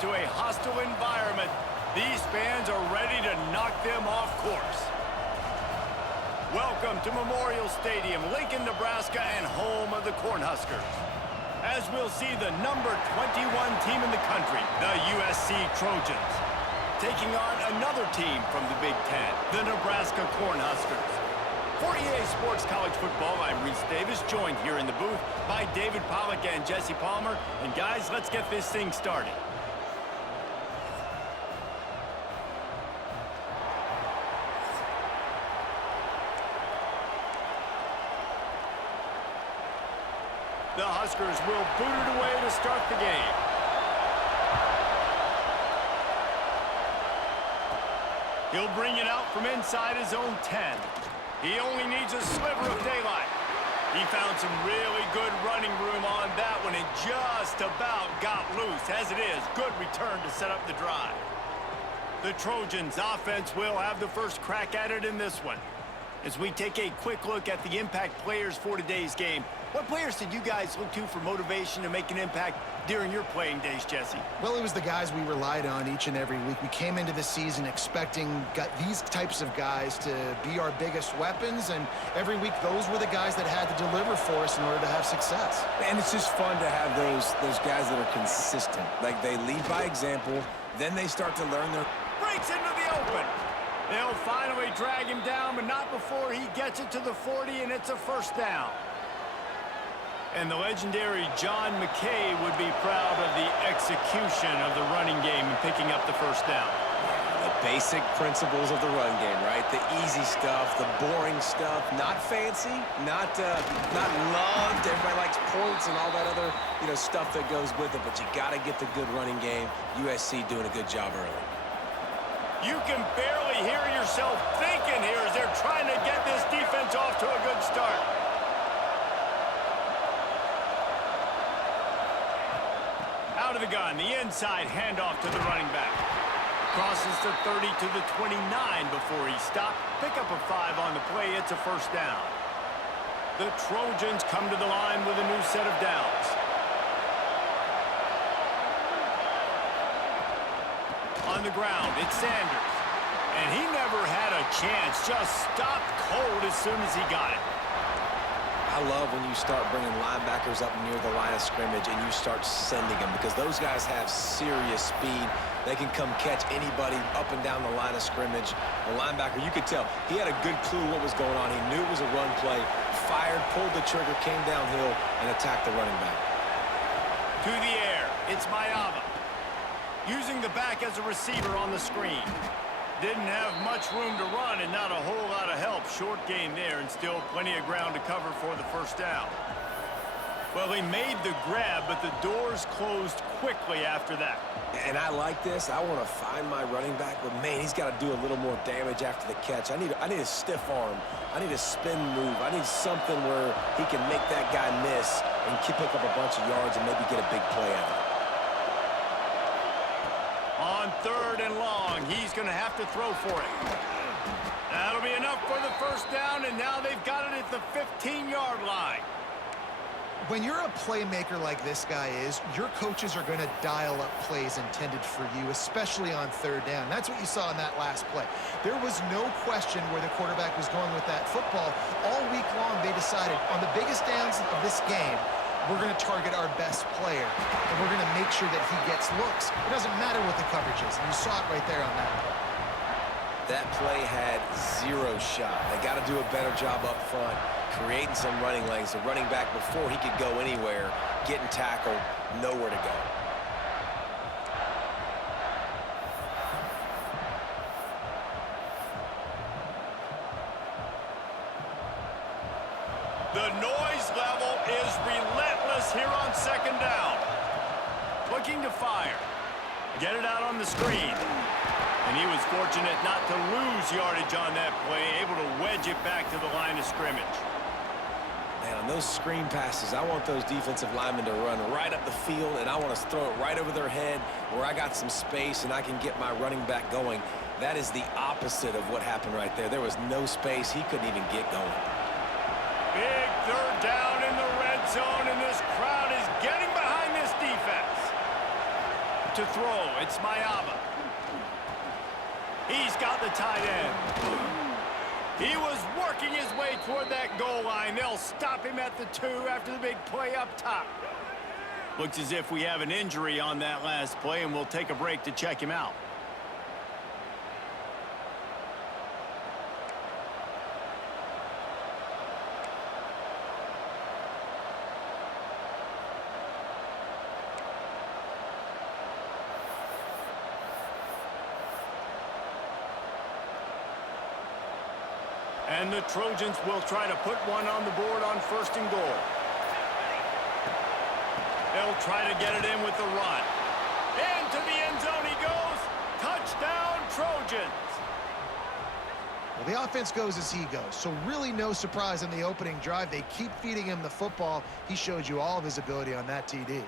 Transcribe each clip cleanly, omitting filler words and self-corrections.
into a hostile environment. These fans are ready to knock them off course. Welcome to Memorial Stadium, Lincoln, Nebraska, and home of the Cornhuskers. As we'll see the number 21 team in the country, the USC Trojans, taking on another team from the Big Ten, the Nebraska Cornhuskers. For EA Sports College Football, I'm Reese Davis, joined here in the booth by David Pollack and Jesse Palmer. And guys, let's get this thing started. The Huskers will boot it away to start the game. He'll bring it out from inside his own 10. He only needs a sliver of daylight. He found some really good running room on that one and just about got loose. As it is, good return to set up the drive. The Trojans offense will have the first crack at it in this one. As we take a quick look at the impact players for today's game, what players did you guys look to for motivation to make an impact during your playing days, Jesse? Well, it was the guys we relied on each and every week. We came into the season expecting these types of guys to be our biggest weapons, and every week those were the guys that had to deliver for us in order to have success. And it's just fun to have those guys that are consistent. Like, they lead by example, then they start to learn their... Breaks into the open. They'll finally drag him down, but not before he gets it to the 40, and it's a first down. And the legendary John McKay would be proud of the execution of the running game and picking up the first down. The basic principles of the run game, right? The easy stuff, the boring stuff, not fancy, not loved. Everybody likes points and all that other, stuff that goes with it, but you got to get the good running game. USC doing a good job early. You can barely hear yourself thinking here as they're trying to get this defense off to a good start. Out of the gun, the inside handoff to the running back. Crosses the 30 to the 29 before he stopped. Pick up a 5 on the play. It's a first down. The Trojans come to the line with a new set of downs. On the ground, it's Sanders. And he never had a chance. Just stopped cold as soon as he got it. I love when you start bringing linebackers up near the line of scrimmage and you start sending them, because those guys have serious speed. They can come catch anybody up and down the line of scrimmage. The linebacker, you could tell, he had a good clue what was going on. He knew it was a run play, fired, pulled the trigger, came downhill, and attacked the running back. To the air, it's Mayava. Using the back as a receiver on the screen. Didn't have much room to run and not a whole lot of help. Short gain there and still plenty of ground to cover for the first down. Well, he made the grab, but the doors closed quickly after that. And I like this. I want to find my running back, but man, he's got to do a little more damage after the catch. I need a stiff arm. I need a spin move. I need something where he can make that guy miss and pick up a bunch of yards and maybe get a big play out of it. On 3rd and long, he's going to have to throw for it. That'll be enough for the first down, and now they've got it at the 15-yard line. When you're a playmaker like this guy is, your coaches are going to dial up plays intended for you, especially on 3rd down. That's what you saw in that last play. There was no question where the quarterback was going with that football. All week long, they decided on the biggest downs of this game, we're going to target our best player, and we're going to make sure that he gets looks. It doesn't matter what the coverage is, and you saw it right there on that. That play had 0 shot. They got to do a better job up front, creating some running lanes. The running back, before he could go anywhere, getting tackled, nowhere to go. The noise level is relentless here on 2nd down. Looking to fire. Get it out on the screen. And he was fortunate not to lose yardage on that play, able to wedge it back to the line of scrimmage. Man, on those screen passes, I want those defensive linemen to run right up the field, and I want to throw it right over their head where I got some space and I can get my running back going. That is the opposite of what happened right there. There was no space. He couldn't even get going. Big 3rd down in the red zone, and this crowd is getting behind this defense. to throw. It's Mayaba. He's got the tight end. He was working his way toward that goal line. They'll stop him at the 2 after the big play up top. Looks as if we have an injury on that last play, and we'll take a break to check him out. And the Trojans will try to put one on the board on 1st and goal. They'll try to get it in with the run. Into the end zone he goes. Touchdown, Trojans. Well, the offense goes as he goes, so really no surprise in the opening drive. They keep feeding him the football. He showed you all of his ability on that TD.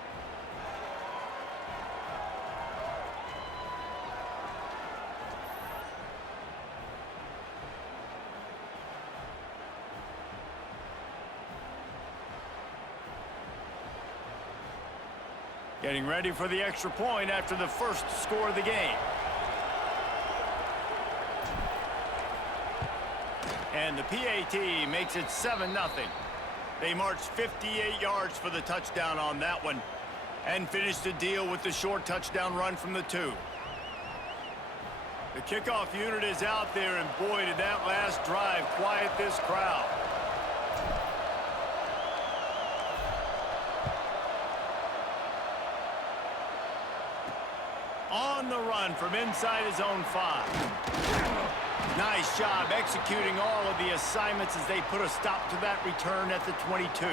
Getting ready for the extra point after the first score of the game. And the PAT makes it 7-0. They marched 58 yards for the touchdown on that one and finished the deal with the short touchdown run from the 2. The kickoff unit is out there, and boy, did that last drive quiet this crowd. On the run from inside his own 5. Nice job executing all of the assignments as they put a stop to that return at the 22.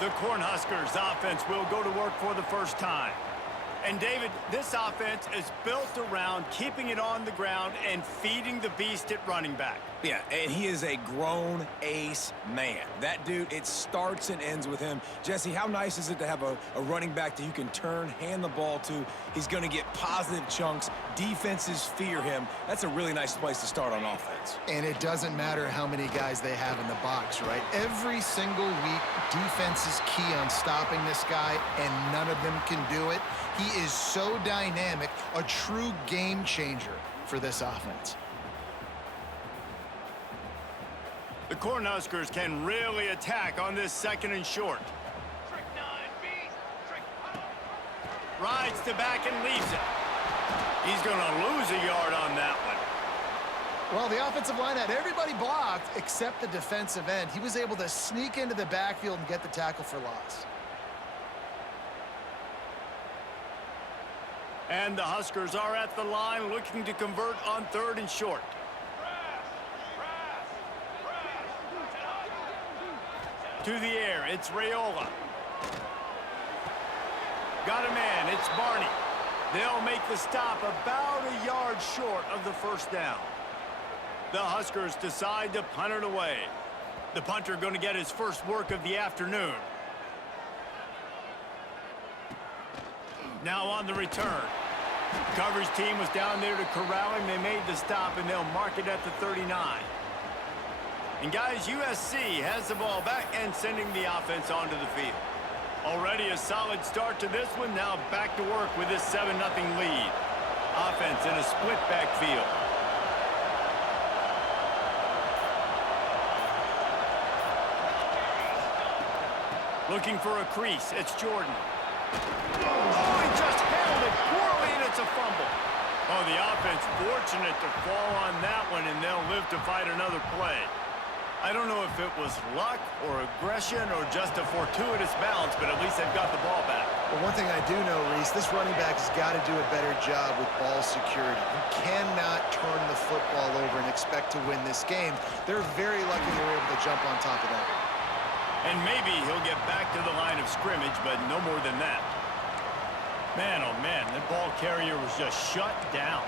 The Cornhuskers offense will go to work for the first time. And David, this offense is built around keeping it on the ground and feeding the beast at running back. Yeah, and he is a grown ace man. That dude, it starts and ends with him. Jesse, how nice is it to have a running back that you can turn, hand the ball to? He's going to get positive chunks. Defenses fear him. That's a really nice place to start on offense. And it doesn't matter how many guys they have in the box, right? Every single week, defense is key on stopping this guy, and none of them can do it. He is so dynamic, a true game changer for this offense. The Cornhuskers can really attack on this 2nd and short. Rides to back and leaves it. He's going to lose a yard on that one. Well, the offensive line had everybody blocked except the defensive end. He was able to sneak into the backfield and get the tackle for loss. And the Huskers are at the line looking to convert on 3rd and short. To the air, it's Raiola. Got a man, it's Barney. They'll make the stop about a yard short of the 1st down. The Huskers decide to punt it away. The punter going to get his first work of the afternoon. Now on the return. The coverage team was down there to corral him. They made the stop, and they'll mark it at the 39. And guys, USC has the ball back and sending the offense onto the field. Already a solid start to this one. Now back to work with this 7-0 lead. Offense in a split backfield. Looking for a crease. It's Jordan. Oh, he just handled it poorly, and it's a fumble. Oh, the offense fortunate to fall on that one, and they'll live to fight another play. I don't know if it was luck or aggression or just a fortuitous bounce, but at least they've got the ball back. Well, one thing I do know, Reese, this running back has got to do a better job with ball security. You cannot turn the football over and expect to win this game. They're very lucky they were able to jump on top of that. And maybe he'll get back to the line of scrimmage, but no more than that. Man, oh man, that ball carrier was just shut down.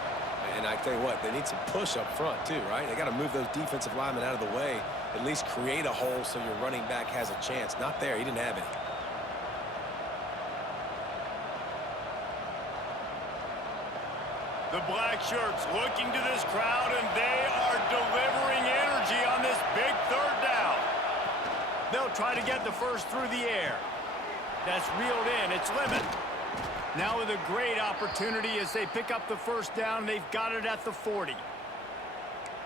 And I tell you what, they need some push up front too, right? They got to move those defensive linemen out of the way, at least create a hole so your running back has a chance. Not there, he didn't have any. The black shirts looking to this crowd, and they are delivering energy on this big 3rd down. They'll try to get the first through the air. That's reeled in. It's Lemon. Now with a great opportunity as they pick up the first down. They've got it at the 40.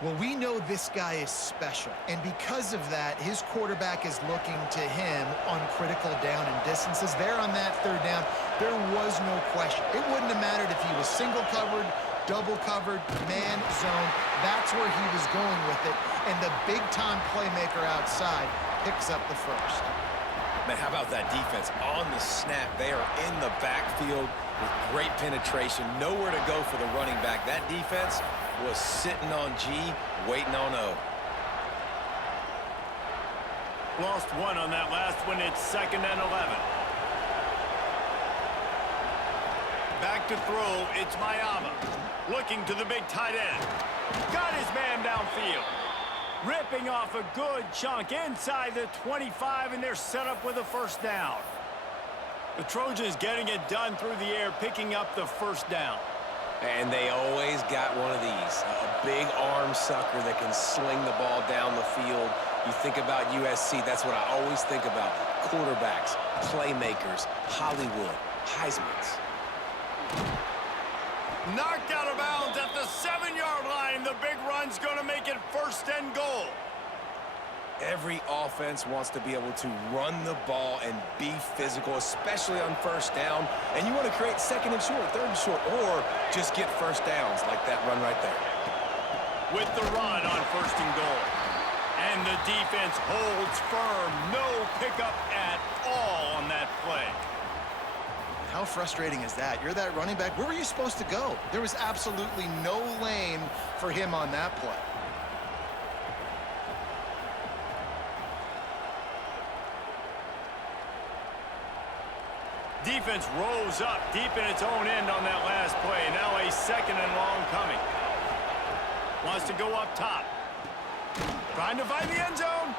Well, we know this guy is special, and because of that, his quarterback is looking to him on critical down and distances. There on that third down, there was no question. It wouldn't have mattered if he was single covered, double covered, man zone. That's where he was going with it, and the big-time playmaker outside picks up the first. Man, how about that defense? On the snap, they are in the backfield with great penetration. Nowhere to go for the running back. That defense was sitting on G, waiting on O. Lost one on that last one. It's 2nd and 11. Back to throw. It's Mayama. Looking to the big tight end. Got his man downfield. Ripping off a good chunk inside the 25, and they're set up with a first down. The Trojans getting it done through the air, picking up the first down. And they always got one of these, a big arm sucker that can sling the ball down the field. You think about USC, that's what I always think about. Quarterbacks, playmakers, Hollywood, Heismans. Knocked out of bounds at the 7-yard line. The big run's going to make it 1st and goal. Every offense wants to be able to run the ball and be physical, especially on first down. And you want to create 2nd and short, 3rd and short, or just get first downs like that run right there. With the run on 1st and goal. And the defense holds firm. No pickup at all on that play. How frustrating is that? You're that running back. Where were you supposed to go? There was absolutely no lane for him on that play. Defense rose up deep in its own end on that last play. Now a 2nd and long coming. Wants to go up top. Trying to find the end zone.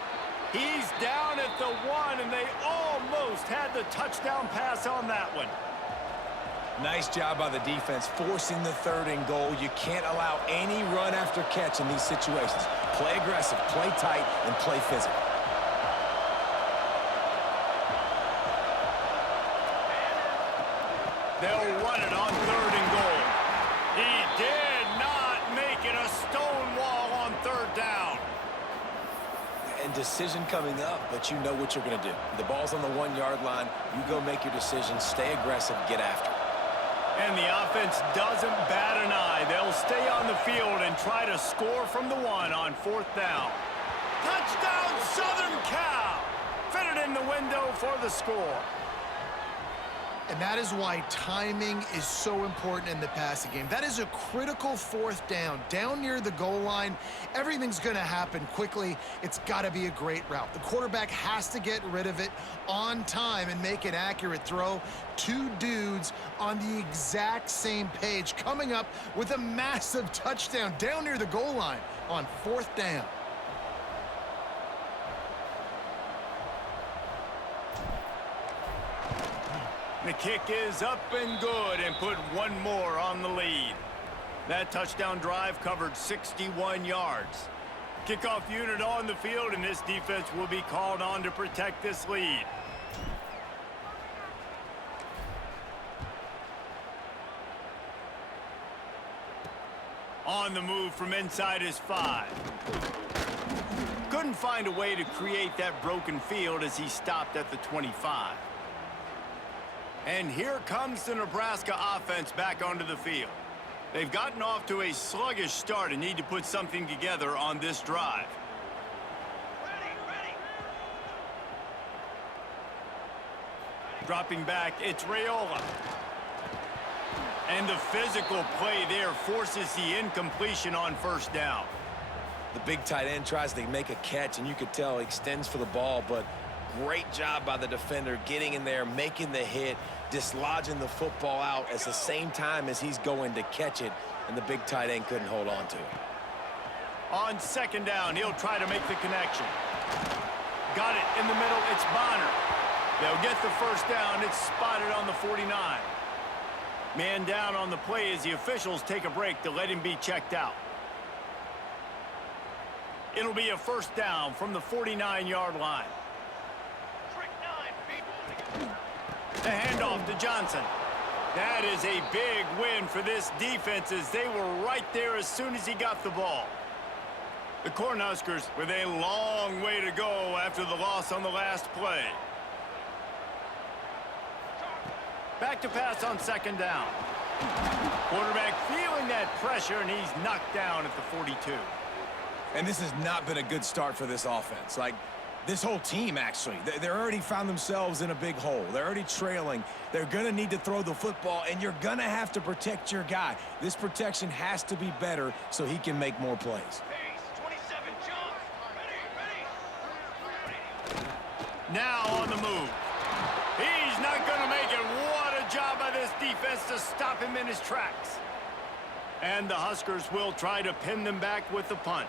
He's down at the 1, and they almost had the touchdown pass on that one. Nice job by the defense forcing the 3rd and goal. You can't allow any run after catch in these situations. Play aggressive, play tight, and play physical. They'll run it on 3rd and goal. He did not make it a stone wall on 3rd down. And decision coming up, but you know what you're going to do. The ball's on the 1-yard line. You go make your decision, stay aggressive, get after it. And the offense doesn't bat an eye. They'll stay on the field and try to score from the 1 on 4th down. Touchdown, Southern Cal! Fitted in the window for the score. And that is why timing is so important in the passing game. That is a critical 4th down. Down near the goal line, everything's going to happen quickly. It's got to be a great route. The quarterback has to get rid of it on time and make an accurate throw. 2 dudes on the exact same page coming up with a massive touchdown down near the goal line on 4th down. The kick is up and good and put 1 more on the lead. That touchdown drive covered 61 yards. Kickoff unit on the field, and this defense will be called on to protect this lead. On the move from inside his 5. Couldn't find a way to create that broken field as he stopped at the 25. And here comes the Nebraska offense back onto the field. They've gotten off to a sluggish start and need to put something together on this drive. Dropping back, it's Raiola. And the physical play there forces the incompletion on 1st down. The big tight end tries to make a catch, and you could tell he extends for the ball, but great job by the defender getting in there, making the hit, dislodging the football out at the same time as he's going to catch it, and the big tight end couldn't hold on to it. On 2nd down, he'll try to make the connection. Got it in the middle, it's Bonner. They'll get the first down, it's spotted on the 49. Man down on the play as the officials take a break to let him be checked out. It'll be a first down from the 49-yard line. The handoff to Johnson. That is a big win for this defense as they were right there as soon as he got the ball. The Cornhuskers with a long way to go after the loss on the last play. Back to pass on second down. Quarterback feeling that pressure, and he's knocked down at the 42. And this has not been a good start for this offense. Like, this whole team, actually. They're already found themselves in a big hole. They're already trailing. They're going to need to throw the football, and you're going to have to protect your guy. This protection has to be better so he can make more plays. Now on the move. He's not going to make it. What a job by this defense to stop him in his tracks. And the Huskers will try to pin them back with the punt.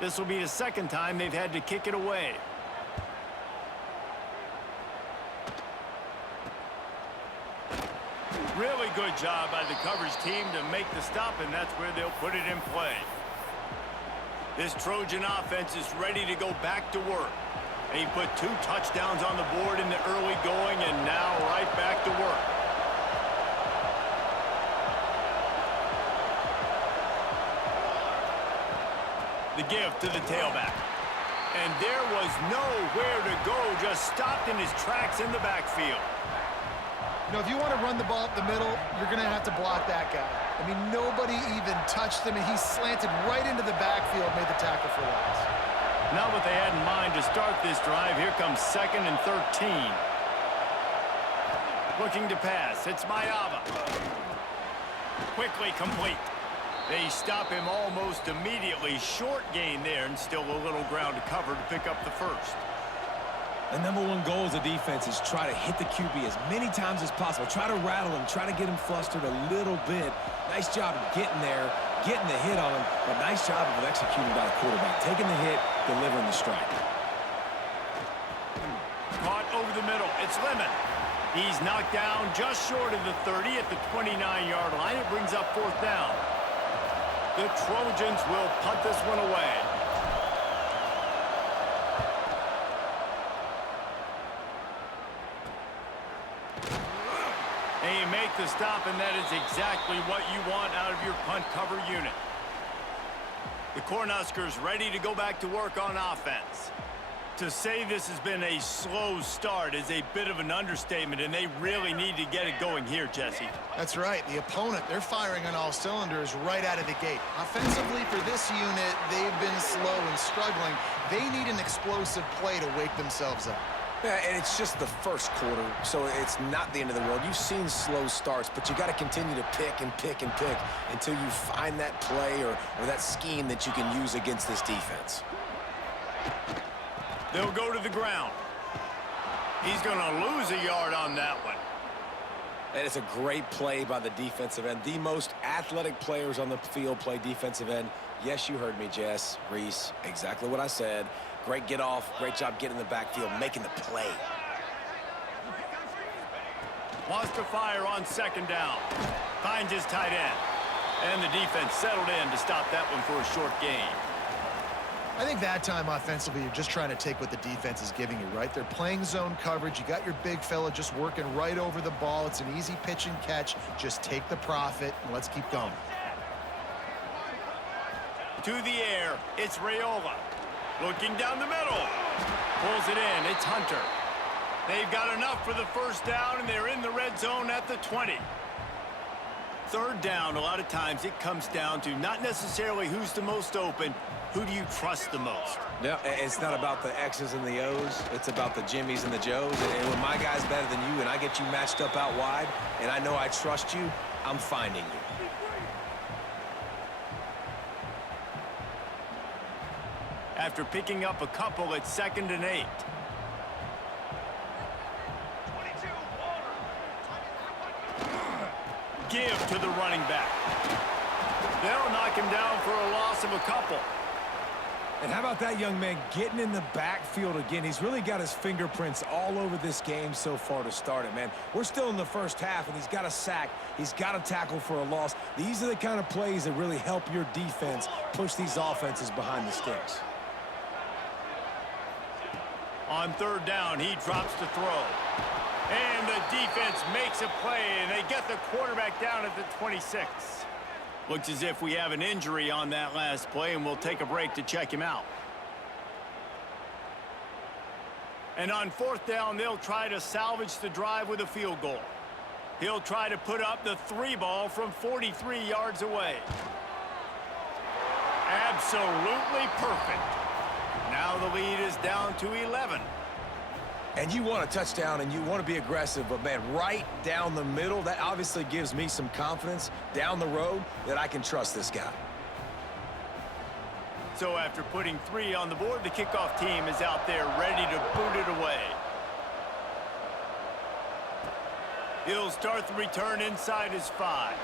This will be the second time they've had to kick it away. Really good job by the coverage team to make the stop, and that's where they'll put it in play. This Trojan offense is ready to go back to work. He put 2 touchdowns on the board in the early going, and now right back to work. The give to the tailback. And there was nowhere to go, just stopped in his tracks in the backfield. You know, if you want to run the ball up the middle, you're going to have to block that guy. I mean, nobody even touched him, and he slanted right into the backfield, made the tackle for loss. Not what they had in mind to start this drive. Here comes 2nd and 13. Looking to pass. It's Mayava. Quickly complete. They stop him almost immediately. Short gain there, and still a little ground to cover to pick up the first. The #1 goal as a defense is try to hit the QB as many times as possible. Try to rattle him. Try to get him flustered a little bit. Nice job of getting there, getting the hit on him, but nice job of executing by the quarterback. Taking the hit, delivering the strike. Caught over the middle. It's Lemon. He's knocked down just short of the 30 at the 29-yard line. It brings up 4th down. The Trojans will punt this one away. And you make the stop, and that is exactly what you want out of your punt cover unit. The Cornhuskers ready to go back to work on offense. To say this has been a slow start is a bit of an understatement, and they really need to get it going here, Jesse. That's right. The opponent, they're firing on all cylinders right out of the gate. Offensively, for this unit, they've been slow and struggling. They need an explosive play to wake themselves up. Yeah, and it's just the first quarter, so it's not the end of the world. You've seen slow starts, but you got to continue to pick and pick and pick until you find that play or that scheme that you can use against this defense. They'll go to the ground. He's going to lose a yard on that one. And it's a great play by the defensive end. The most athletic players on the field play defensive end. Yes, you heard me, Jess, Reese, exactly what I said. Great get off, great job getting in the backfield, making the play. Wants to fire on 2nd down. Finds his tight end. And the defense settled in to stop that one for a short gain. I think that time offensively, you're just trying to take what the defense is giving you, right? They're playing zone coverage. You got your big fella just working right over the ball. It's an easy pitch and catch. Just take the profit, and let's keep going. To the air, it's Raiola. Looking down the middle. Pulls it in. It's Hunter. They've got enough for the first down, and they're in the red zone at the 20. 3rd down, a lot of times it comes down to not necessarily who's the most open, who do you trust the most? Yeah, it's not about the X's and the O's. It's about the Jimmies and the Joes. And when my guy's better than you and I get you matched up out wide and I know I trust you, I'm finding you. After picking up a couple, it's 2nd and 8. Give to the running back. They'll knock him down for a loss of a couple. And how about that young man getting in the backfield again? He's really got his fingerprints all over this game so far to start it, man. We're still in the first half, and he's got a sack. He's got a tackle for a loss. These are the kind of plays that really help your defense push these offenses behind the sticks. On 3rd down, he drops to throw. And the defense makes a play, and they get the quarterback down at the 26. Looks as if we have an injury on that last play, and we'll take a break to check him out. And on 4th down, they'll try to salvage the drive with a field goal. He'll try to put up the 3 ball from 43 yards away. Absolutely perfect. Now the lead is down to 11. And you want a touchdown and you want to be aggressive, but man, right down the middle, that obviously gives me some confidence down the road that I can trust this guy. So after putting 3 on the board, the kickoff team is out there ready to boot it away. He'll start the return inside his 5.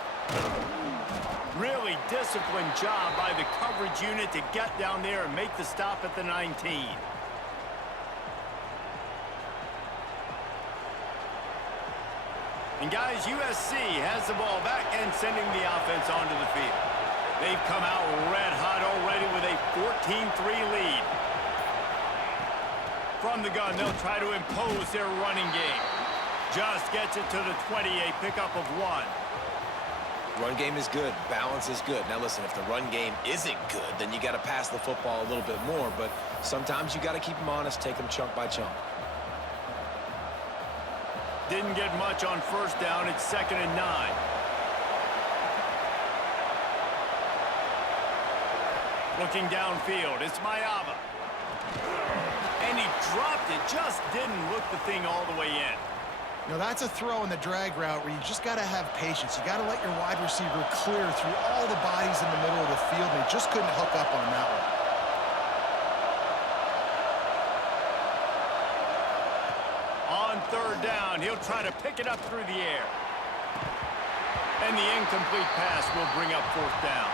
Really disciplined job by the coverage unit to get down there and make the stop at the 19. And guys, USC has the ball back and sending the offense onto the field. They've come out red hot already with a 14-3 lead. From the gun, they'll try to impose their running game. Just gets it to the 20, a pickup of 1. Run game is good. Balance is good. Now listen, if the run game isn't good, then you got to pass the football a little bit more. But sometimes you got to keep them honest, take them chunk by chunk. Didn't get much on 1st down. It's 2nd and 9. Looking downfield, it's Mayava. And he dropped it, just didn't look the thing all the way in. Now that's a throw in the drag route where you just got to have patience. You got to let your wide receiver clear through all the bodies in the middle of the field, and he just couldn't hook up on that one. On 3rd down, he'll try to pick it up through the air. And the incomplete pass will bring up 4th down.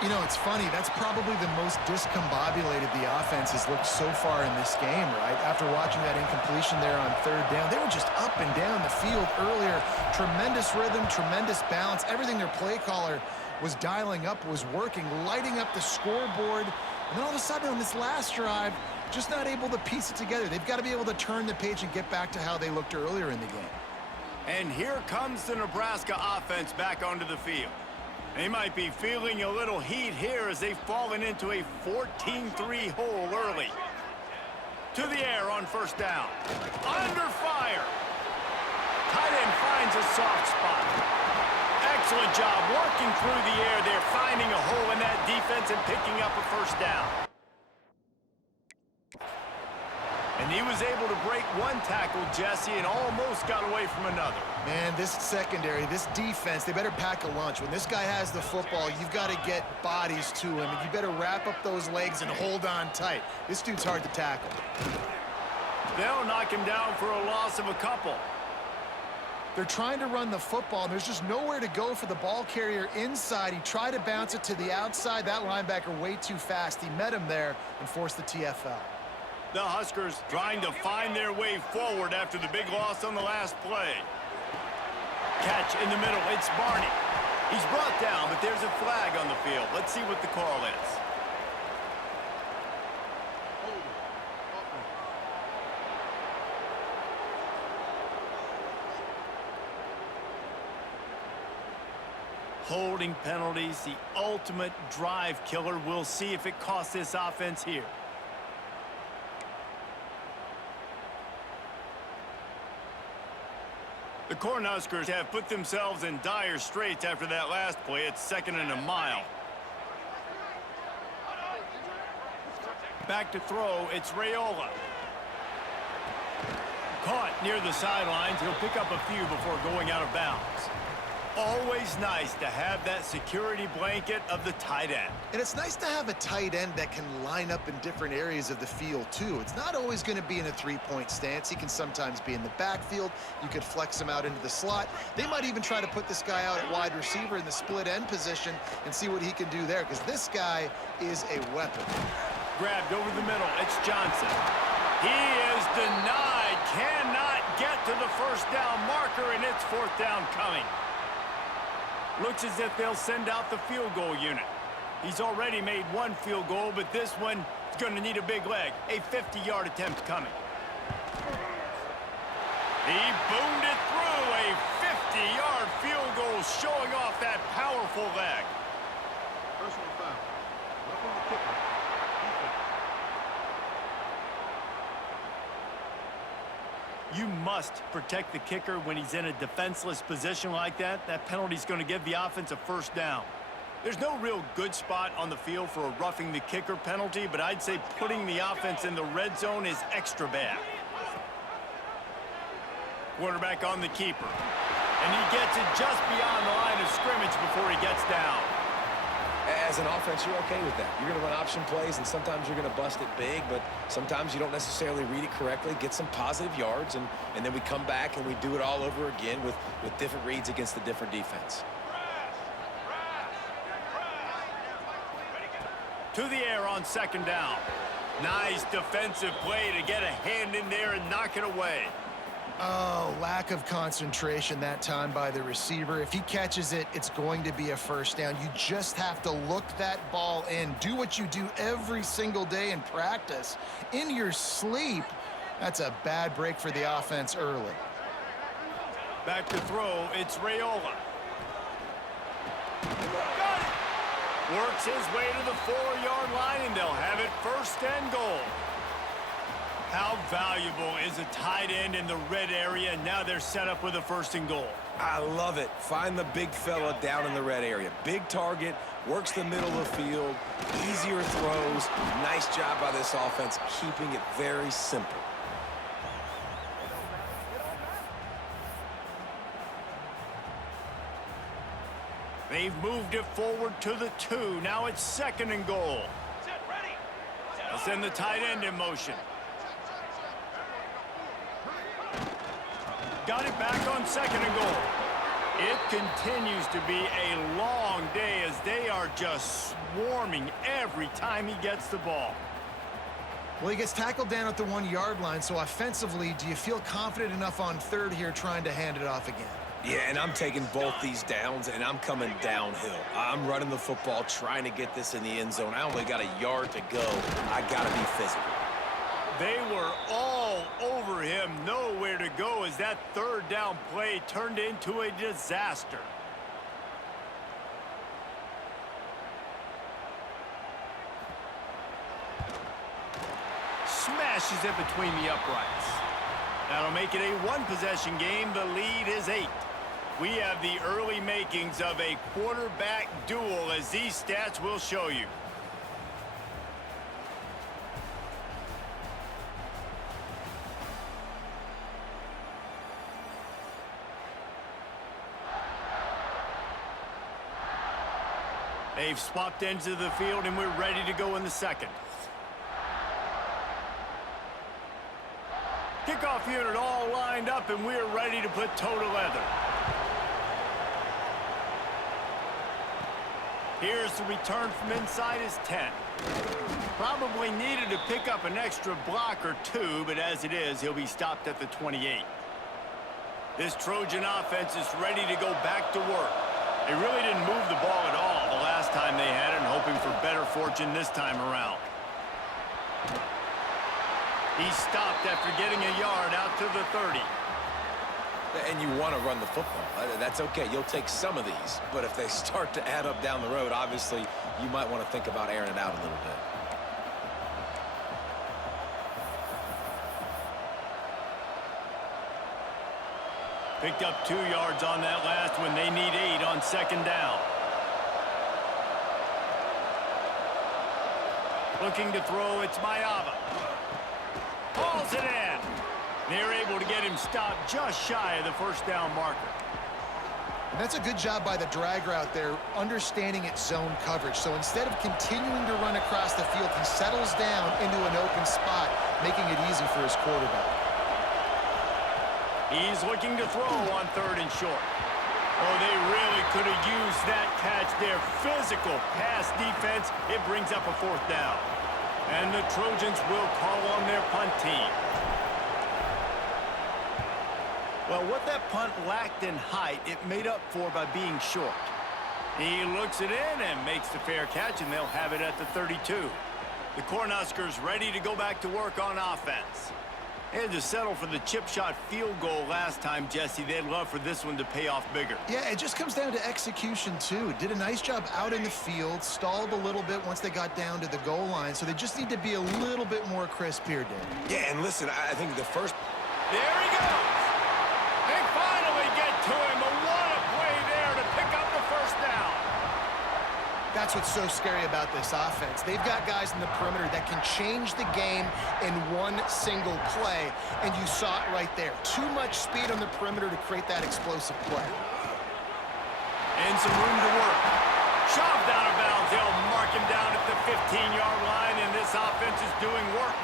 You know, it's funny. That's probably the most discombobulated the offense has looked so far in this game, right? After watching that incompletion there on 3rd down, they were just up and down the field earlier. Tremendous rhythm, tremendous balance. Everything their play caller was dialing up was working, lighting up the scoreboard. And then all of a sudden on this last drive, just not able to piece it together. They've got to be able to turn the page and get back to how they looked earlier in the game. And here comes the Nebraska offense back onto the field. They might be feeling a little heat here as they've fallen into a 14-3 hole early. To the air on 1st down. Under fire. Tight end finds a soft spot. Excellent job working through the air there, finding a hole in that defense and picking up a 1st down. And he was able to break 1 tackle, Jesse, and almost got away from another. Man, this secondary, this defense, they better pack a lunch. When this guy has the football, you've got to get bodies to him, and you better wrap up those legs and hold on tight. This dude's hard to tackle. They'll knock him down for a loss of a couple. They're trying to run the football, and there's just nowhere to go for the ball carrier inside. He tried to bounce it to the outside. That linebacker way too fast. He met him there and forced the TFL. The Huskers trying to find their way forward after the big loss on the last play. Catch in the middle, it's Barney. He's brought down, but there's a flag on the field. Let's see what the call is. Holding penalties, the ultimate drive killer. We'll see if it costs this offense here. The Cornhuskers have put themselves in dire straits after that last play. It's 2nd and a mile. Back to throw, it's Raiola. Caught near the sidelines. He'll pick up a few before going out of bounds. Always nice to have that security blanket of the tight end. And it's nice to have a tight end that can line up in different areas of the field, too. It's not always going to be in a three-point stance. He can sometimes be in the backfield. You could flex him out into the slot. They might even try to put this guy out at wide receiver in the split end position and see what he can do there, because this guy is a weapon. Grabbed over the middle. It's Johnson. He is denied. Cannot get to the 1st down marker, and it's 4th down coming. Looks as if they'll send out the field goal unit. He's already made 1 field goal, but this one is going to need a big leg. A 50-yard attempt coming. He boomed it through a 50-yard field goal, showing off that powerful leg. Personal foul. Roughing the kicker. You must protect the kicker when he's in a defenseless position like that. That penalty's going to give the offense a first down. There's no real good spot on the field for a roughing the kicker penalty, but I'd say putting the offense in the red zone is extra bad. Quarterback on the keeper. And he gets it just beyond the line of scrimmage before he gets down. As an offense, you're okay with that. You're going to run option plays, and sometimes you're going to bust it big, but sometimes you don't necessarily read it correctly, get some positive yards, and then we come back and we do it all over again with different reads against the different defense. To the air on second down. Nice defensive play to get a hand in there and knock it away. Oh, lack of concentration that time by the receiver. If he catches it, it's going to be a first down. You just have to look that ball in. Do what you do every single day in practice. In your sleep, that's a bad break for the offense early. Back to throw, it's Raiola. Got it! Works his way to the 4-yard line, and they'll have it first and goal. How valuable is a tight end in the red area? Now they're set up with a first and goal. I love it. Find the big fella down in the red area. Big target, works the middle of the field, easier throws. Nice job by this offense, keeping it very simple. They've moved it forward to the 2. Now it's second and goal. They'll send the tight end in motion. Got it back on second and goal. It continues to be a long day as they are just swarming every time he gets the ball. Well, he gets tackled down at the 1-yard line, so offensively, do you feel confident enough on third here trying to hand it off again? Yeah, and I'm taking both these downs, and I'm coming downhill. I'm running the football, trying to get this in the end zone. I only got a yard to go. I got to be physical. They were all over him, nowhere to go as that third down play turned into a disaster. Smashes it between the uprights. That'll make it a one-possession game. The lead is 8. We have the early makings of a quarterback duel, as these stats will show you. They've swapped ends of the field, and we're ready to go in the second. Kickoff unit all lined up, and we're ready to put toe to leather. Here's the return from inside his 10. Probably needed to pick up an extra block or 2, but as it is, he'll be stopped at the 28. This Trojan offense is ready to go back to work. They really didn't move the ball at all the last time they had it, and hoping for better fortune this time around. He stopped after getting a yard out to the 30. And you want to run the football. That's okay. You'll take some of these. But if they start to add up down the road, obviously, you might want to think about airing it out a little bit. Picked up 2 yards on that last one. They need 8 on second down. Looking to throw, it's Mayava. Hauls it in. They're able to get him stopped just shy of the first down marker. And that's a good job by the drag route there, understanding its zone coverage. So instead of continuing to run across the field, he settles down into an open spot, making it easy for his quarterback. He's looking to throw on third and short. Oh, they really could have used that catch there. Physical pass defense. It brings up a fourth down. And the Trojans will call on their punt team. Well, what that punt lacked in height, it made up for by being short. He looks it in and makes the fair catch, and they'll have it at the 32. The Cornhuskers ready to go back to work on offense. They had to settle for the chip shot field goal last time, Jesse. They'd love for this one to pay off bigger. Yeah, it just comes down to execution, too. Did a nice job out in the field, stalled a little bit once they got down to the goal line, so they just need to be a little bit more crisp here, Dave. Yeah, and listen, I think the first... There he goes. They finally get to him, but what a play there to pick up the first down. That's what's so scary about this offense. They've got guys in the perimeter that can change the game in one single play, and you saw it right there. Too much speed on the perimeter to create that explosive play. And some room to work. Shoved out of bounds. They'll mark him down at the 15-yard line, and this offense is doing work.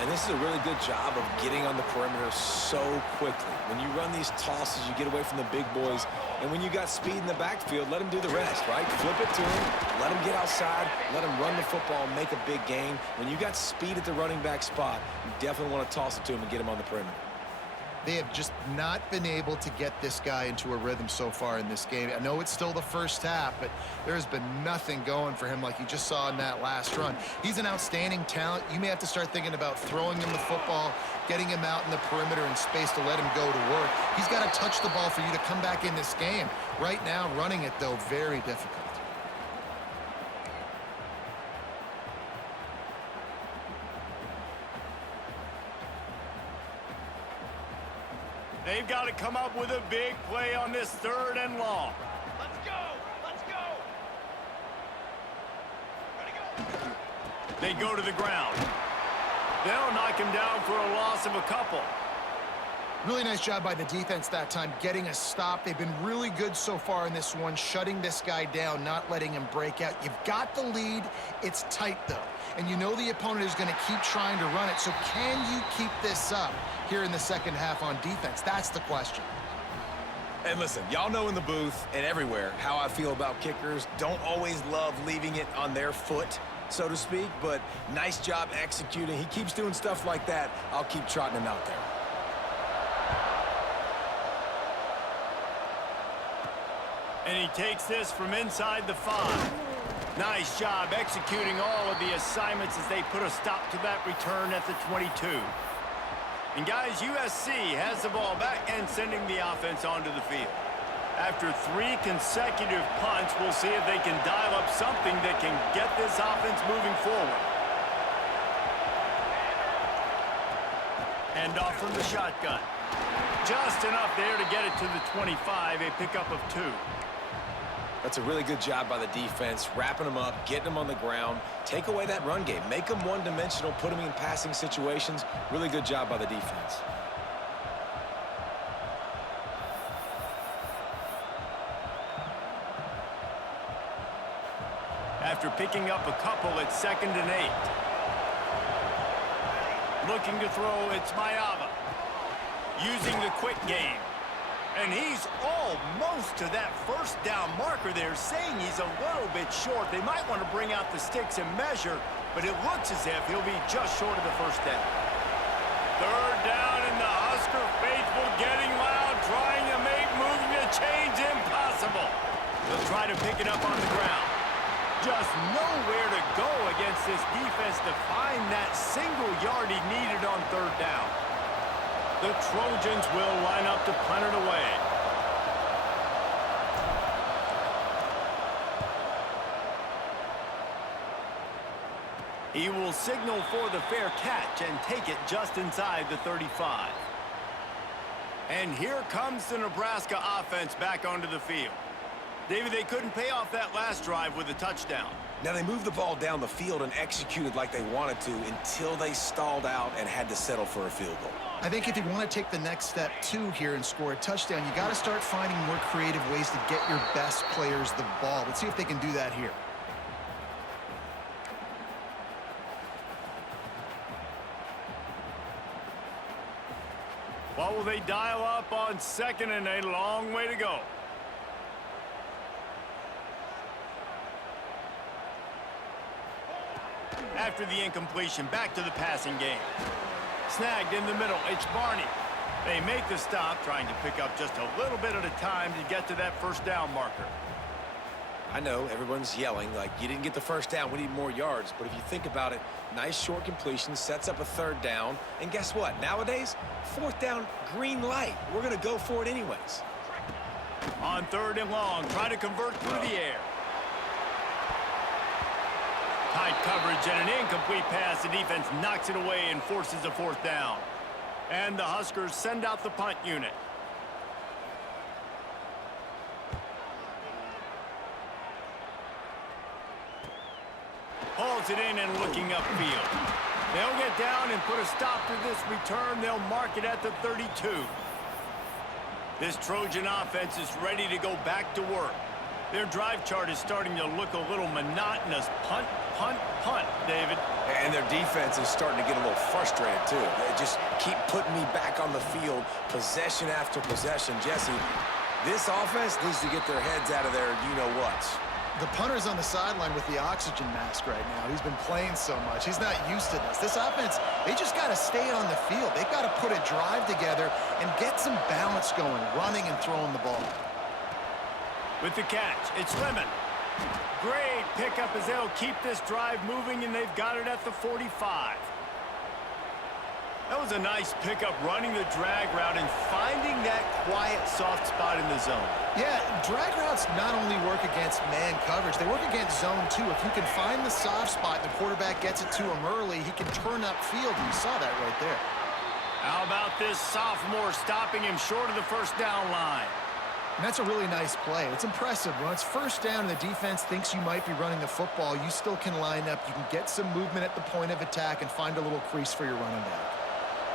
And this is a really good job of getting on the perimeter so quickly. When you run these tosses, you get away from the big boys. And when you got speed in the backfield, let them do the rest, right? Flip it to him, let him get outside, let him run the football, make a big gain. When you got speed at the running back spot, you definitely want to toss it to him and get him on the perimeter. They have just not been able to get this guy into a rhythm so far in this game. I know it's still the first half, but there's been nothing going for him like you just saw in that last run. He's an outstanding talent. You may have to start thinking about throwing him the football, getting him out in the perimeter and space to let him go to work. He's got to touch the ball for you to come back in this game. Right now, running it, though, very difficult. They've got to come up with a big play on this 3rd and long. Let's go! Let's go! Ready, go! They go to the ground. They'll knock him down for a loss of a couple. Really nice job by the defense that time, getting a stop. They've been really good so far in this one, shutting this guy down, not letting him break out. You've got the lead. It's tight, though. And you know the opponent is going to keep trying to run it. So can you keep this up here in the second half on defense? That's the question. And listen, y'all know in the booth and everywhere how I feel about kickers. Don't always love leaving it on their foot, so to speak, but nice job executing. He keeps doing stuff like that. I'll keep trotting him out there. And he takes this from inside the 5. Nice job executing all of the assignments as they put a stop to that return at the 22. And guys, USC has the ball back and sending the offense onto the field. After 3 consecutive punts, we'll see if they can dial up something that can get this offense moving forward. Hand off from the shotgun. Just enough there to get it to the 25, a pickup of 2. That's a really good job by the defense, wrapping them up, getting them on the ground. Take away that run game. Make them one-dimensional, put them in passing situations. Really good job by the defense. After picking up a couple, it's 2nd and 8. Looking to throw, it's Mayava. Using the quick game. And he's almost to that first down marker there, saying he's a little bit short. They might want to bring out the sticks and measure, but it looks as if he'll be just short of the first down. 3rd down, and the Husker faithful getting loud, trying to make moving the chains impossible. They'll try to pick it up on the ground. Just nowhere to go against this defense to find that single yard he needed on 3rd down. The Trojans will line up to punt it away. He will signal for the fair catch and take it just inside the 35. And here comes the Nebraska offense back onto the field. David, they couldn't pay off that last drive with a touchdown. Now, they moved the ball down the field and executed like they wanted to until they stalled out and had to settle for a field goal. I think if you want to take the next step, too, here and score a touchdown, you got to start finding more creative ways to get your best players the ball. Let's see if they can do that here. What will they dial up on 2nd and 8? A long way to go. After the incompletion, back to the passing game. Snagged in the middle, it's Barney. They make the stop, trying to pick up just a little bit at a time to get to that first down marker. I know everyone's yelling, like, you didn't get the first down, we need more yards. But if you think about it, nice short completion, sets up a third down. And guess what? Nowadays, fourth down, green light. We're going to go for it anyways. On 3rd and long, try to convert through the air. Tight coverage and an incomplete pass. The defense knocks it away and forces a 4th down. And the Huskers send out the punt unit. Hauls it in and looking upfield. They'll get down and put a stop to this return. They'll mark it at the 32. This Trojan offense is ready to go back to work. Their drive chart is starting to look a little monotonous. Punt, punt, punt, David. And their defense is starting to get a little frustrated, too. They just keep putting me back on the field, possession after possession. Jesse, this offense needs to get their heads out of their you-know-whats. The punter's on the sideline with the oxygen mask right now. He's been playing so much. He's not used to this. This offense, they just got to stay on the field. They've got to put a drive together and get some balance going, running and throwing the ball. With the catch, it's Lemon. Great pickup as they'll keep this drive moving, and they've got it at the 45. That was a nice pickup, running the drag route and finding that quiet, soft spot in the zone. Yeah, drag routes not only work against man coverage, they work against zone too. If you can find the soft spot and the quarterback gets it to him early, he can turn upfield, and you saw that right there. How about this sophomore stopping him short of the 1st down line? And that's a really nice play. It's impressive. When it's 1st down and the defense thinks you might be running the football, you still can line up. You can get some movement at the point of attack and find a little crease for your running back.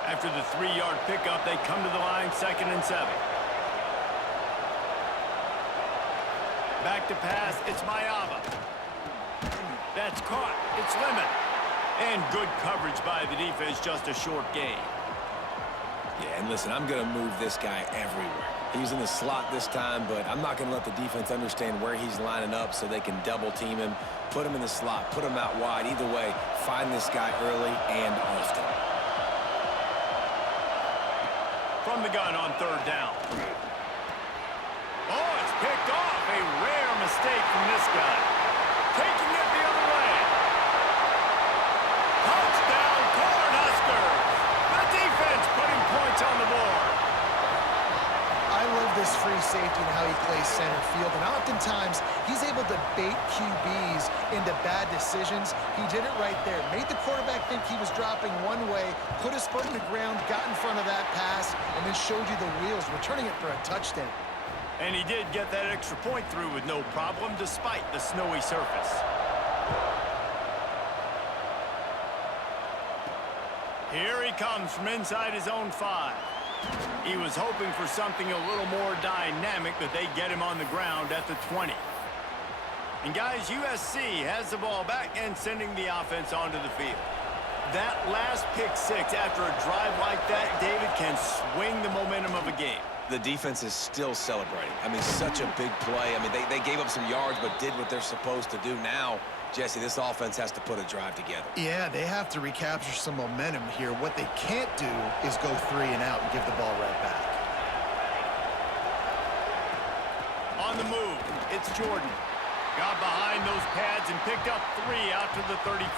After the 3-yard pickup, they come to the line, 2nd and 7. Back to pass, it's Mayava. That's caught, it's Lemon. And good coverage by the defense, just a short gain. Yeah, and listen, I'm going to move this guy everywhere. He's in the slot this time, but I'm not going to let the defense understand where he's lining up so they can double team him, put him in the slot, put him out wide. Either way, find this guy early and often. From the gun on 3rd down. Oh, it's picked off. A rare mistake from this guy. Taking it the other way. Touchdown, Cornhuskers. The defense putting points on the board. I love this free safety and how he plays center field, and oftentimes he's able to bait QBs into bad decisions. He did it right there. Made the quarterback think he was dropping one way, put his foot in the ground, got in front of that pass, and then showed you the wheels, returning it for a touchdown. And he did get that extra point through with no problem, despite the snowy surface. Here he comes from inside his own 5. He was hoping for something a little more dynamic, but they get him on the ground at the 20. And guys, USC has the ball back and sending the offense onto the field. That last pick 6 after a drive like that, David, can swing the momentum of a game. The defense is still celebrating. I mean, such a big play. I mean, they gave up some yards but did what they're supposed to do. Now, Jesse, this offense has to put a drive together. Yeah, they have to recapture some momentum here. What they can't do is go 3 and out and give the ball right back. On the move, it's Jordan. Got behind those pads and picked up 3 out to the 35.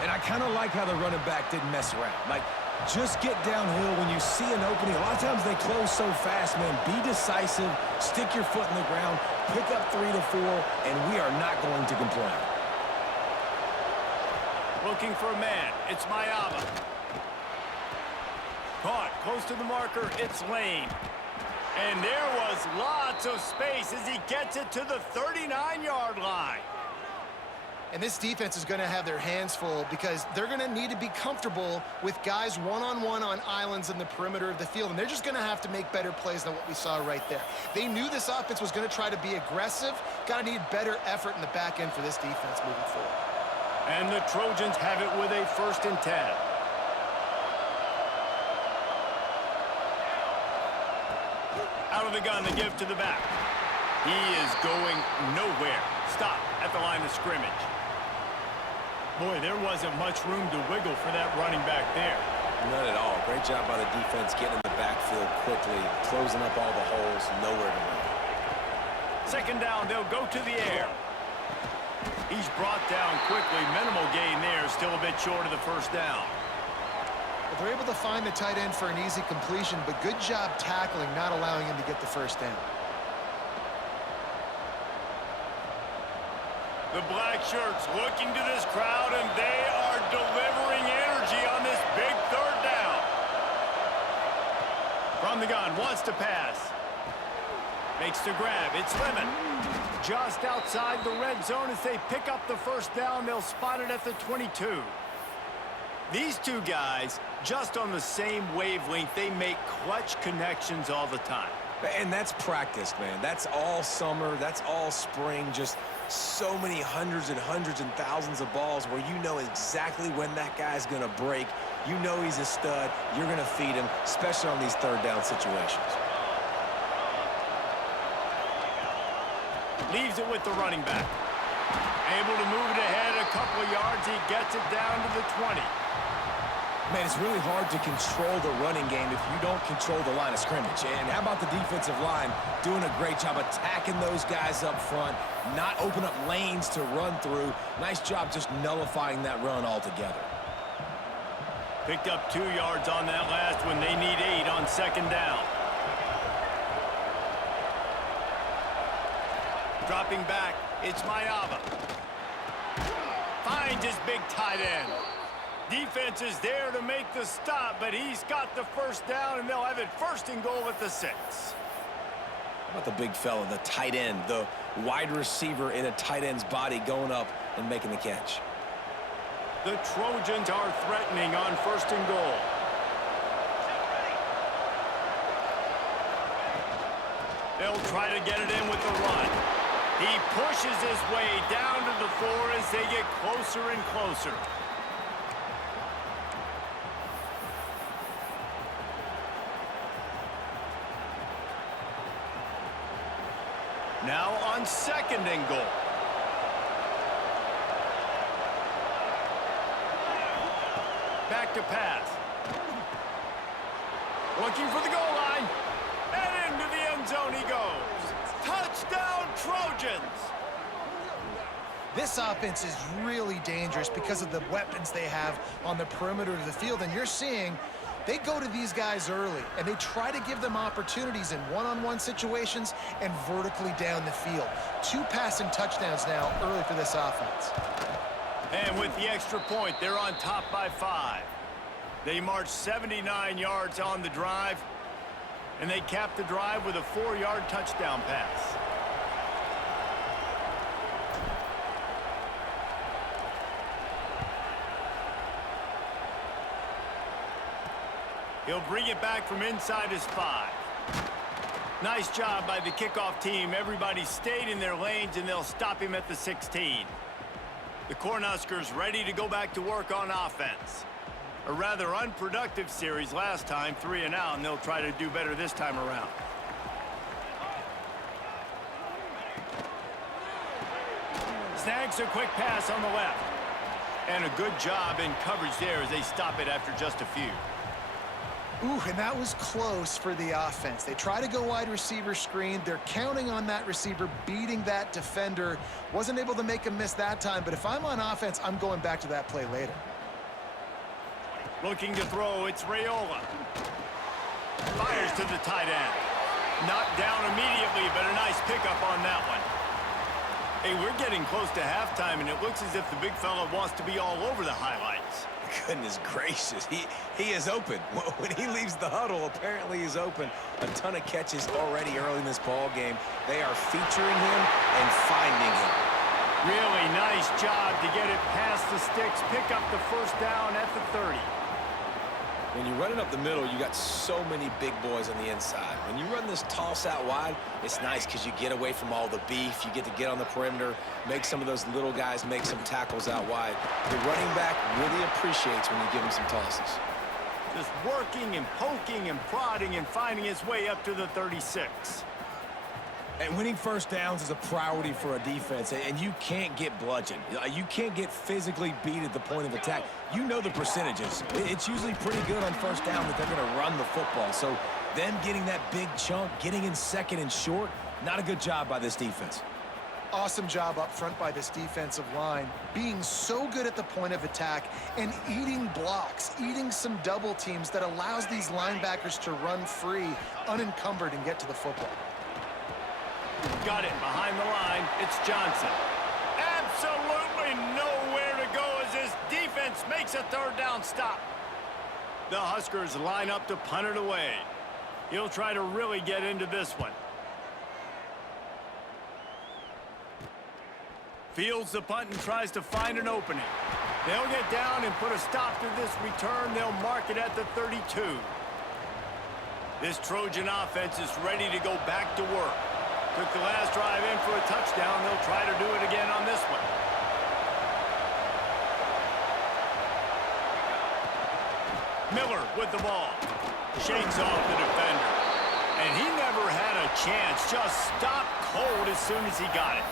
And I kind of like how the running back didn't mess around. Like, just get downhill when you see an opening. A lot of times they close so fast, man. Be decisive, stick your foot in the ground, pick up 3 to 4, and we are not going to complain. Looking for a man, it's Mayava. Caught, close to the marker, it's Lane. And there was lots of space as he gets it to the 39-yard line. And this defense is going to have their hands full because they're going to need to be comfortable with guys one-on-one on islands in the perimeter of the field. And they're just going to have to make better plays than what we saw right there. They knew this offense was going to try to be aggressive. Got to need better effort in the back end for this defense moving forward. And the Trojans have it with a 1st and 10. Out of the gun, the give to the back. He is going nowhere. Stop at the line of scrimmage. Boy, there wasn't much room to wiggle for that running back there. None at all. Great job by the defense getting in the backfield quickly, closing up all the holes, nowhere to run. second down, they'll go to the air. He's brought down quickly. Minimal gain there, still a bit short of the first down. Well, they're able to find the tight end for an easy completion, but good job tackling, not allowing him to get the first down. The black shirts looking to this crowd, and they are delivering energy on this big third down. From the gun, wants to pass. Makes the grab. It's Lemon. Just outside the red zone as they pick up the first down. They'll spot it at the 22. These two guys, just on the same wavelength, they make clutch connections all the time. And that's practice, man. That's all summer. That's all spring. Just so many hundreds and thousands of balls where you know exactly when that guy's going to break. You know he's a stud. You're going to feed him, especially on these third down situations. Leaves it with the running back. Able to move it ahead a couple of yards. He gets it down to the 20. Man, it's really hard to control the running game if you don't control the line of scrimmage. And how about the defensive line doing a great job attacking those guys up front, not open up lanes to run through. Nice job just nullifying that run altogether. Picked up 2 yards on that last one. They need 8 on second down. Dropping back, it's Mayava. Finds his big tight end. Defense is there to make the stop, but he's got the first down, and they'll have it first and goal at the 6. How about the big fella, the tight end, the wide receiver in a tight end's body going up and making the catch? The Trojans are threatening on first and goal. They'll try to get it in with the run. He pushes his way down to the 4 as they get closer and closer. Now on second and goal. Back to pass. Looking for the goal line. And into the end zone he goes. Touchdown, Trojans! This offense is really dangerous because of the weapons they have on the perimeter of the field, and you're seeing they go to these guys early, and they try to give them opportunities in one-on-one situations and vertically down the field. 2 passing touchdowns now early for this offense. And with the extra point, they're on top by 5. They march 79 yards on the drive, and they cap the drive with a 4-yard touchdown pass. He'll bring it back from inside his 5. Nice job by the kickoff team. Everybody stayed in their lanes, and they'll stop him at the 16. The Cornhuskers ready to go back to work on offense. A rather unproductive series last time, 3 and out, and they'll try to do better this time around. Snags a quick pass on the left. And a good job in coverage there as they stop it after just a few. Ooh, and that was close for the offense. They try to go wide receiver screen. They're counting on that receiver beating that defender. Wasn't able to make him miss that time, but if I'm on offense, I'm going back to that play later. Looking to throw, it's Raiola. Fires to the tight end. Knocked down immediately, but a nice pickup on that one. Hey, we're getting close to halftime, and it looks as if the big fella wants to be all over the highlights. Goodness gracious, he is open. When he leaves the huddle, apparently he's open. A ton of catches already early in this ball game. They are featuring him and finding him. Really nice job to get it past the sticks, pick up the first down at the 30. When you're running up the middle, you got so many big boys on the inside. When you run this toss out wide, it's nice because you get away from all the beef. You get to get on the perimeter, make some of those little guys make some tackles out wide. The running back really appreciates when you give him some tosses. Just working and poking and prodding and finding his way up to the 36. And winning first downs is a priority for a defense, and you can't get bludgeoned. You can't get physically beat at the point of attack. You know the percentages. It's usually pretty good on first down that they're going to run the football. So them getting that big chunk, getting in second and short, Not a good job by this defense. Awesome job up front by this defensive line, being so good at the point of attack and eating blocks, eating some double teams that allows these linebackers to run free, unencumbered, and get to the football. Got it behind the line. It's Johnson. Absolutely nowhere to go as this defense makes a third down stop. The Huskers line up to punt it away. He'll try to really get into this one. Fields the punt and tries to find an opening. They'll get down and put a stop to this return. They'll mark it at the 32. This Trojan offense is ready to go back to work. Took the last drive in for a touchdown. They'll try to do it again on this one. Miller with the ball. Shakes off the defender. And he never had a chance. Just stopped cold as soon as he got it.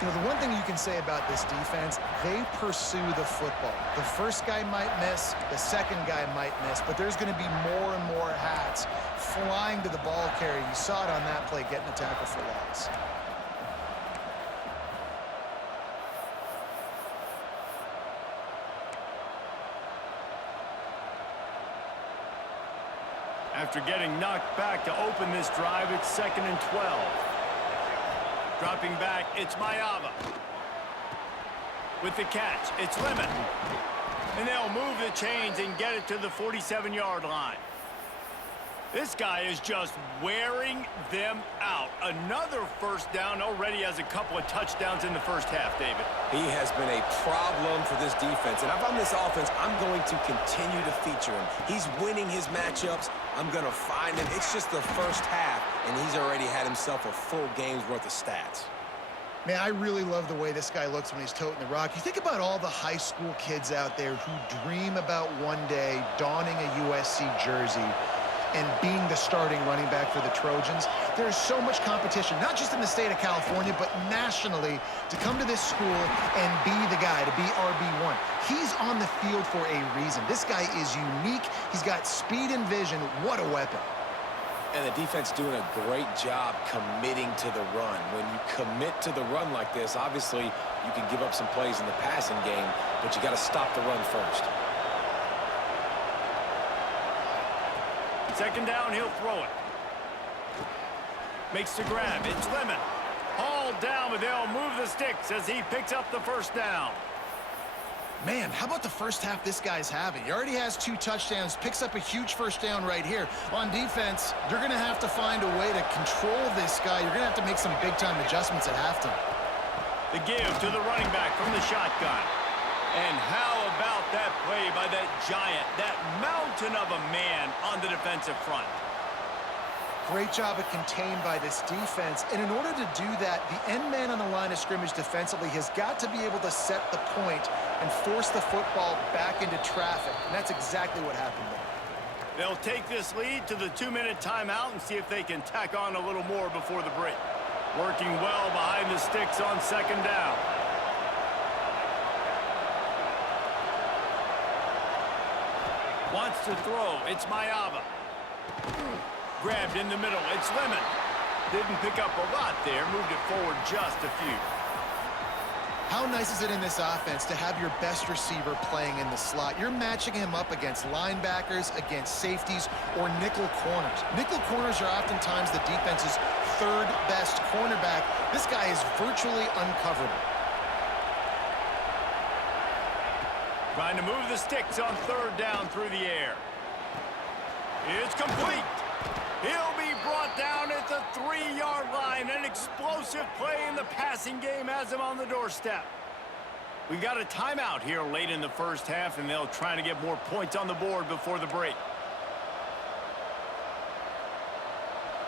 You know, the one thing you can say about this defense, they pursue the football. The first guy might miss, the second guy might miss, but there's going to be more and more hats flying to the ball carrier. You saw it on that play, getting a tackle for loss. After getting knocked back to open this drive, it's 2nd and 12. Dropping back, it's Mayava. With the catch, it's Lemon. And they'll move the chains and get it to the 47-yard line. This guy is just wearing them out. Another first down, already has a couple of touchdowns in the first half, David. He has been a problem for this defense. And if I'm this offense, I'm going to continue to feature him. He's winning his matchups. I'm going to find him. It's just the first half, and he's already had himself a full game's worth of stats. Man, I really love the way this guy looks when he's toting the rock. You think about all the high school kids out there who dream about one day donning a USC jersey and being the starting running back for the Trojans. There's so much competition, not just in the state of California, but nationally, to come to this school and be the guy, to be RB1. He's on the field for a reason. This guy is unique. He's got speed and vision. What a weapon. And the defense doing a great job committing to the run. When you commit to the run like this, obviously you can give up some plays in the passing game, but you got to stop the run first. Second down, he'll throw it. Makes the grab. It's Lemon. Hauled down, but they'll move the sticks as he picks up the first down. Man, how about the first half this guy's having? He already has 2 touchdowns, picks up a huge first down right here. On defense, you're going to have to find a way to control this guy. You're going to have to make some big-time adjustments at halftime. The give to the running back from the shotgun. And how about that play by that giant, that mountain of a man on the defensive front? Great job of contained by this defense. And in order to do that, the end man on the line of scrimmage defensively has got to be able to set the point and force the football back into traffic. And that's exactly what happened there. They'll take this lead to the 2-minute timeout and see if they can tack on a little more before the break. Working well behind the sticks on second down. Wants to throw. It's Mayava. Grabbed in the middle. It's Lemon. Didn't pick up a lot there. Moved it forward just a few. How nice is it in this offense to have your best receiver playing in the slot? You're matching him up against linebackers, against safeties, or nickel corners. Nickel corners are oftentimes the defense's third best cornerback. This guy is virtually uncoverable. Trying to move the sticks on third down through the air. It's complete. He'll be brought down at the 3-yard line. An explosive play in the passing game has him on the doorstep. We've got a timeout here late in the first half, and they'll try to get more points on the board before the break.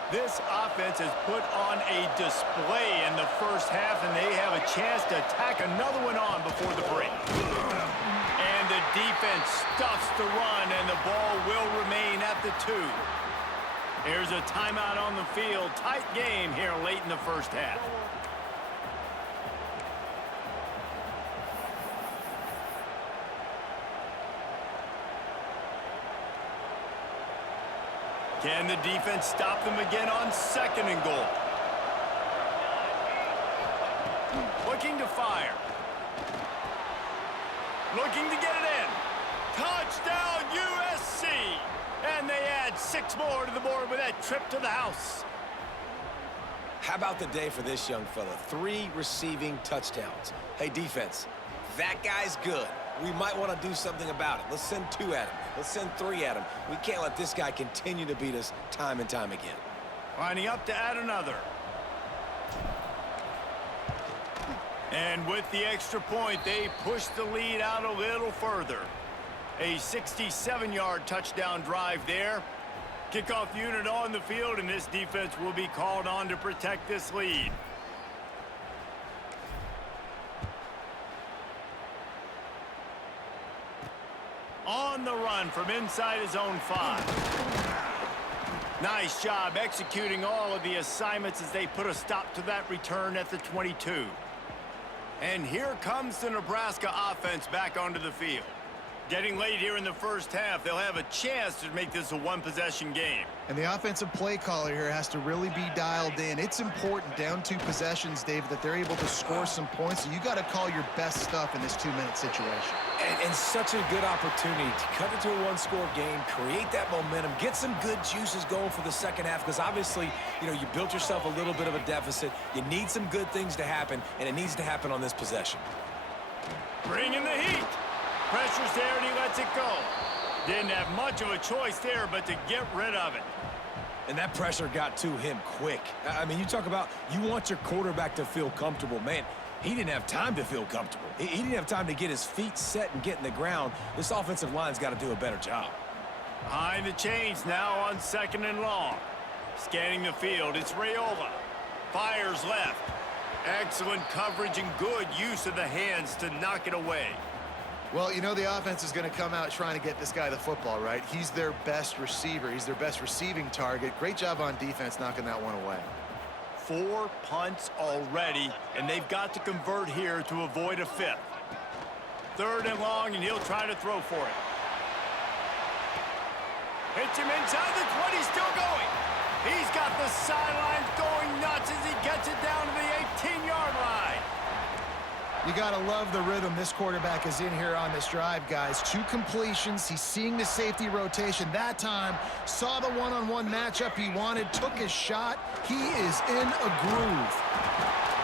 This offense has put on a display in the first half, and they have a chance to tack another one on before the break. And the defense stuffs the run, and the ball will remain at the 2. Here's a timeout on the field. Tight game here late in the first half. Can the defense stop them again on 2nd and goal? Looking to fire. Looking to get it in. Touchdown, USC! And they add 6 more to the board with that trip to the house. How about the day for this young fella? 3 receiving touchdowns. Hey, defense, that guy's good. We might want to do something about it. Let's send 2 at him. Let's send 3 at him. We can't let this guy continue to beat us time and time again. Lining up to add another. And with the extra point, they push the lead out a little further. A 67-yard touchdown drive there. Kickoff unit on the field, and this defense will be called on to protect this lead. On the run from inside his own 5. Nice job executing all of the assignments as they put a stop to that return at the 22. And here comes the Nebraska offense back onto the field. Getting late here in the first half, they'll have a chance to make this a 1-possession game. And the offensive play caller here has to really be dialed in. It's important down 2 possessions, David, that they're able to score some points. So you got to call your best stuff in this 2-minute situation. And such a good opportunity to cut it to a 1-score game, create that momentum, get some good juices going for the second half, because obviously, you built yourself a little bit of a deficit. You need some good things to happen, and it needs to happen on this possession. Bringing the heat. Pressure's there, and he lets it go. Didn't have much of a choice there, but to get rid of it. And that pressure got to him quick. I mean, you talk about you want your quarterback to feel comfortable. Man, he didn't have time to feel comfortable. He didn't have time to get his feet set and get in the ground. This offensive line's got to do a better job. Behind the chains now on 2nd and long. Scanning the field, it's Raiola. Fires left. Excellent coverage and good use of the hands to knock it away. Well, the offense is going to come out trying to get this guy the football, right? He's their best receiver. He's their best receiving target. Great job on defense knocking that one away. 4 punts already, and they've got to convert here to avoid a 5th. 3rd and long, and he'll try to throw for it. Hits him inside the 20, still going. He's got the sidelines going nuts as he gets it down to the 18-yard line. You got to love the rhythm this quarterback is in here on this drive, guys. 2 completions. He's seeing the safety rotation. That time, saw the one-on-one matchup he wanted, took his shot. He is in a groove.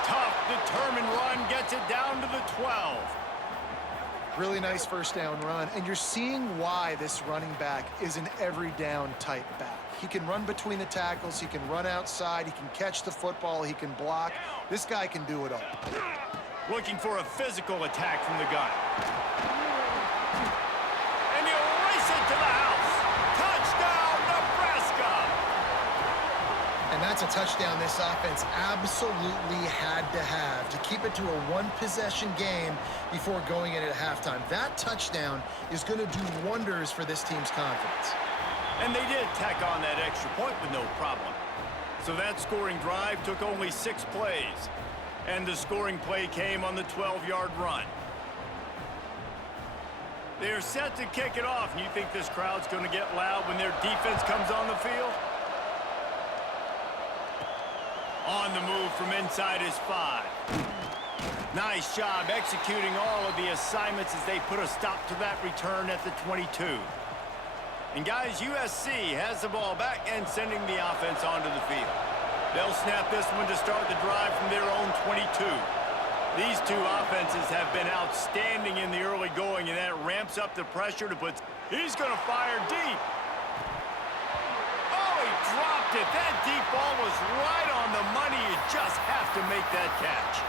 Tough, determined run, gets it down to the 12. Really nice first down run, and you're seeing why this running back is an every-down type back. He can run between the tackles. He can run outside. He can catch the football. He can block. This guy can do it all. Looking for a physical attack from the gun. And he'll race it to the house. Touchdown, Nebraska! And that's a touchdown this offense absolutely had to have to keep it to a 1-possession game before going in at halftime. That touchdown is going to do wonders for this team's confidence. And they did tack on that extra point with no problem. So that scoring drive took only 6 plays. And the scoring play came on the 12-yard run. They're set to kick it off, and you think this crowd's going to get loud when their defense comes on the field? On the move from inside his 5. Nice job executing all of the assignments as they put a stop to that return at the 22. And guys, USC has the ball back and sending the offense onto the field. They'll snap this one to start the drive from their own 22. These 2 offenses have been outstanding in the early going, and that ramps up the pressure to put... He's going to fire deep. Oh, he dropped it. That deep ball was right on the money. You just have to make that catch.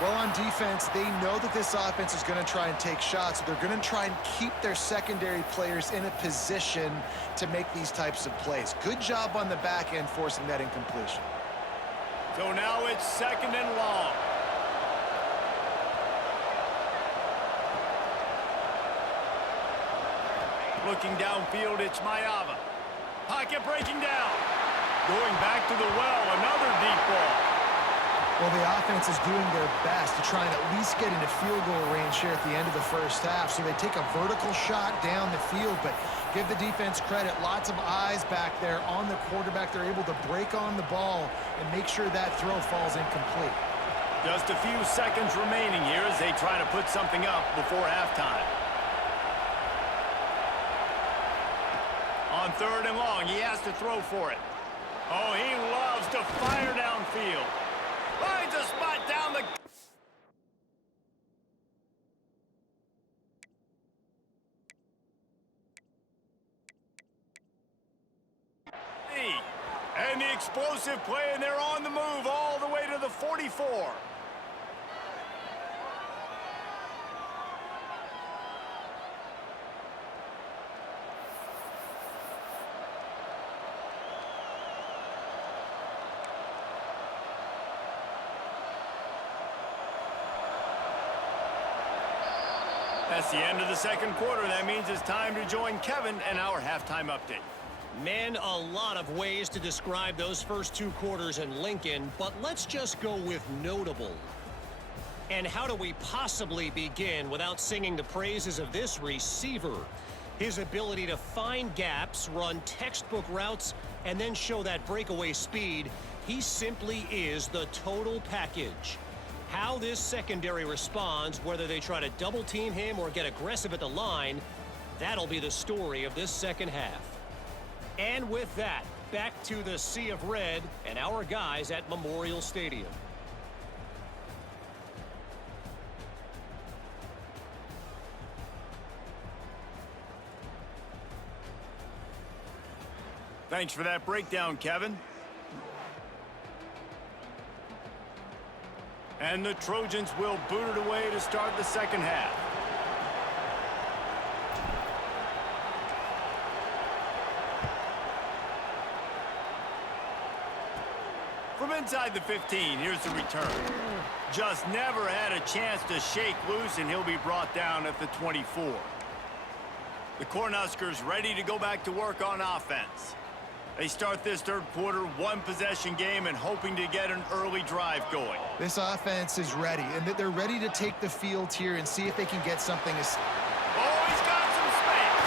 Well, on defense, they know that this offense is going to try and take shots. So they're going to try and keep their secondary players in a position to make these types of plays. Good job on the back end forcing that incompletion. So now it's 2nd and long. Looking downfield, it's Mayava. Pocket breaking down. Going back to the well, another deep ball. Well, the offense is doing their best to try and at least get into field goal range here at the end of the first half. So they take a vertical shot down the field, but give the defense credit. Lots of eyes back there on the quarterback. They're able to break on the ball and make sure that throw falls incomplete. Just a few seconds remaining here as they try to put something up before halftime. On 3rd and long, he has to throw for it. Oh, he loves to fire downfield. Finds a spot down the... And the explosive play, and they're on the move all the way to the 44. That's the end of the second quarter. That means it's time to join Kevin and our halftime update. Man, a lot of ways to describe those first 2 quarters in Lincoln, but let's just go with notable. And how do we possibly begin without singing the praises of this receiver? His ability to find gaps, run textbook routes, and then show that breakaway speed. He simply is the total package. How this secondary responds, whether they try to double team him or get aggressive at the line, that'll be the story of this second half. And with that, back to the sea of red and our guys at Memorial Stadium. Thanks for that breakdown, Kevin. And the Trojans will boot it away to start the second half. From inside the 15, here's the return. Just never had a chance to shake loose, and he'll be brought down at the 24. The Cornhuskers ready to go back to work on offense. They start this third quarter, 1-possession game, and hoping to get an early drive going. This offense is ready, and they're ready to take the field here and see if they can get something. Oh, he's got some space.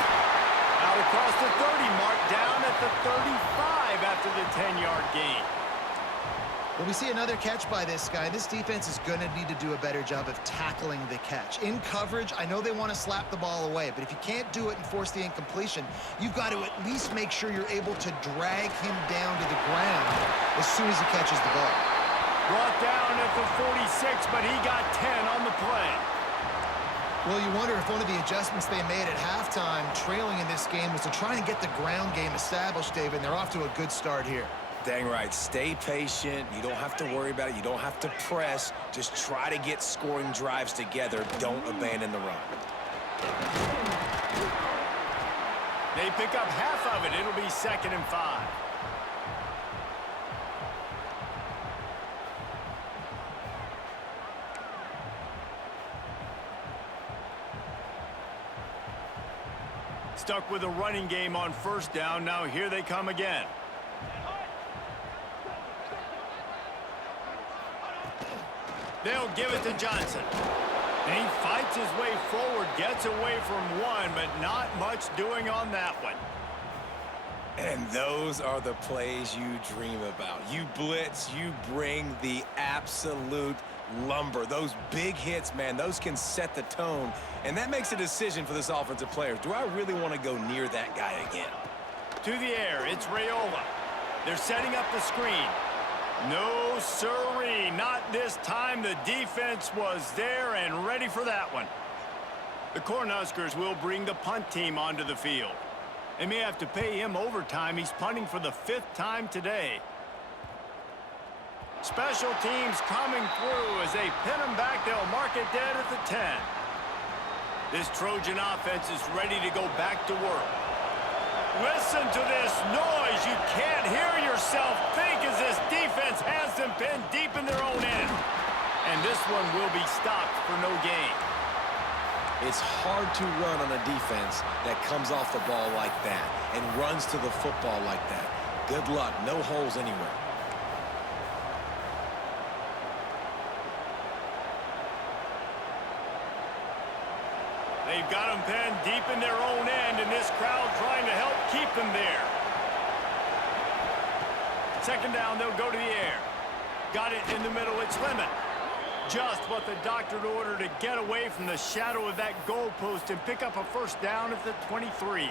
Out across the 30 mark, down at the 35 after the 10-yard gain. Well, we see another catch by this guy. This defense is going to need to do a better job of tackling the catch. In coverage, I know they want to slap the ball away, but if you can't do it and force the incompletion, you've got to at least make sure you're able to drag him down to the ground as soon as he catches the ball. Brought down at the 46, but he got 10 on the play. Well, you wonder if one of the adjustments they made at halftime, trailing in this game, was to try and get the ground game established, David, and they're off to a good start here. Dang right. Stay patient. You don't have to worry about it. You don't have to press. Just try to get scoring drives together. Don't abandon the run. They pick up half of it. It'll be 2nd and 5. Stuck with a running game on first down. Now here they come again. They'll give it to Johnson. And he fights his way forward, gets away from one, but not much doing on that one. And those are the plays you dream about. You blitz, you bring the absolute lumber. Those big hits, man, those can set the tone. And that makes a decision for this offensive player. Do I really want to go near that guy again? To the air, it's Raiola. They're setting up the screen. No, sirree, not this time. The defense was there and ready for that one. The Cornhuskers will bring the punt team onto the field. They may have to pay him overtime. He's punting for the 5th time today. Special teams coming through. As they pin him back, they'll mark it dead at the 10. This Trojan offense is ready to go back to work. Listen to this noise. You can't hear yourself think as this defense has them pinned deep in their own end. And this one will be stopped for no gain. It's hard to run on a defense that comes off the ball like that and runs to the football like that. Good luck. No holes anywhere. They've got them pinned deep in their own end, and this crowd trying to help keep them there. 2nd down, they'll go to the air. Got it in the middle, it's Lemon. just what the doctor ordered to get away from the shadow of that goalpost and pick up a first down at the 23.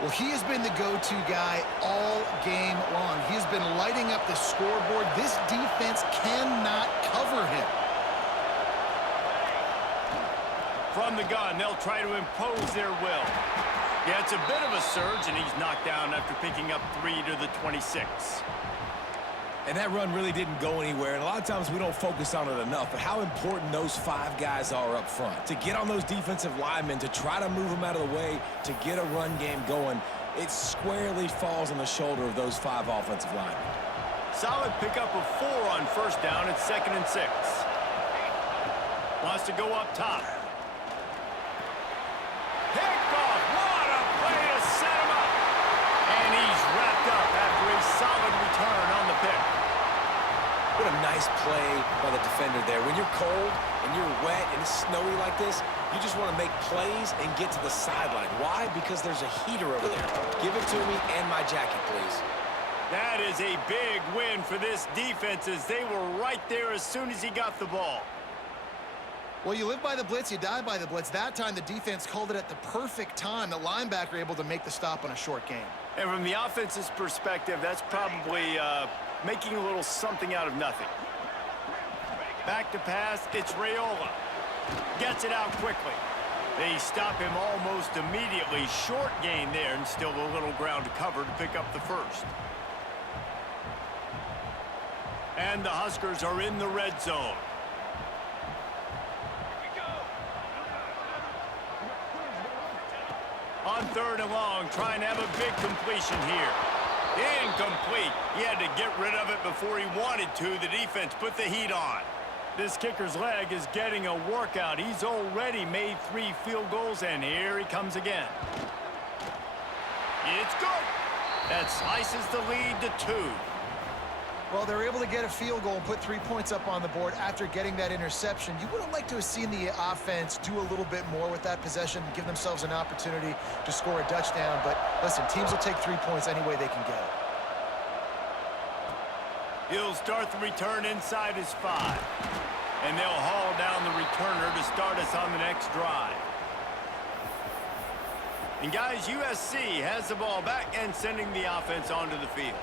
Well, he has been the go-to guy all game long. He has been lighting up the scoreboard. This defense cannot cover him. From the gun, they'll try to impose their will. Yeah, it's a bit of a surge, and he's knocked down after picking up 3 to the 26. And that run really didn't go anywhere, and a lot of times we don't focus on it enough, but how important those 5 guys are up front. To get on those defensive linemen, to try to move them out of the way, to get a run game going, it squarely falls on the shoulder of those 5 offensive linemen. Solid pickup of 4 on first down at 2nd and 6. Wants to go up top. Picked off. What a play to set him up. And he's wrapped up after a solid return on the pick. What a nice play by the defender there. When you're cold and you're wet and it's snowy like this, you just want to make plays and get to the sideline. Why? Because there's a heater over there. Give it to me and my jacket, please. That is a big win for this defense as they were right there as soon as he got the ball. Well, you live by the blitz, you die by the blitz. That time, the defense called it at the perfect time. The linebacker able to make the stop on a short gain. And from the offense's perspective, that's probably making a little something out of nothing. Back to pass, it's Raiola. Gets it out quickly. They stop him almost immediately. Short gain there, and still a little ground to cover to pick up the first. And the Huskers are in the red zone. On 3rd and long, trying to have a big completion here. Incomplete. He had to get rid of it before he wanted to. The defense put the heat on. This kicker's leg is getting a workout. He's already made 3 field goals, and here he comes again. It's good. That slices the lead to 2. Well, they're able to get a field goal and put 3 points up on the board after getting that interception. You would have liked to have seen the offense do a little bit more with that possession, give themselves an opportunity to score a touchdown. But listen, teams will take 3 points any way they can get it. He'll start the return inside his 5. And they'll haul down the returner to start us on the next drive. And guys, USC has the ball back and sending the offense onto the field.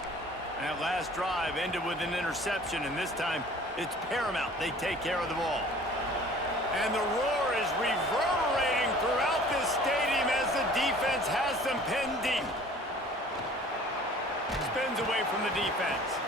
And that last drive ended with an interception, and this time it's paramount they take care of the ball. And the roar is reverberating throughout this stadium as the defense has them pinned deep. Spins away from the defense.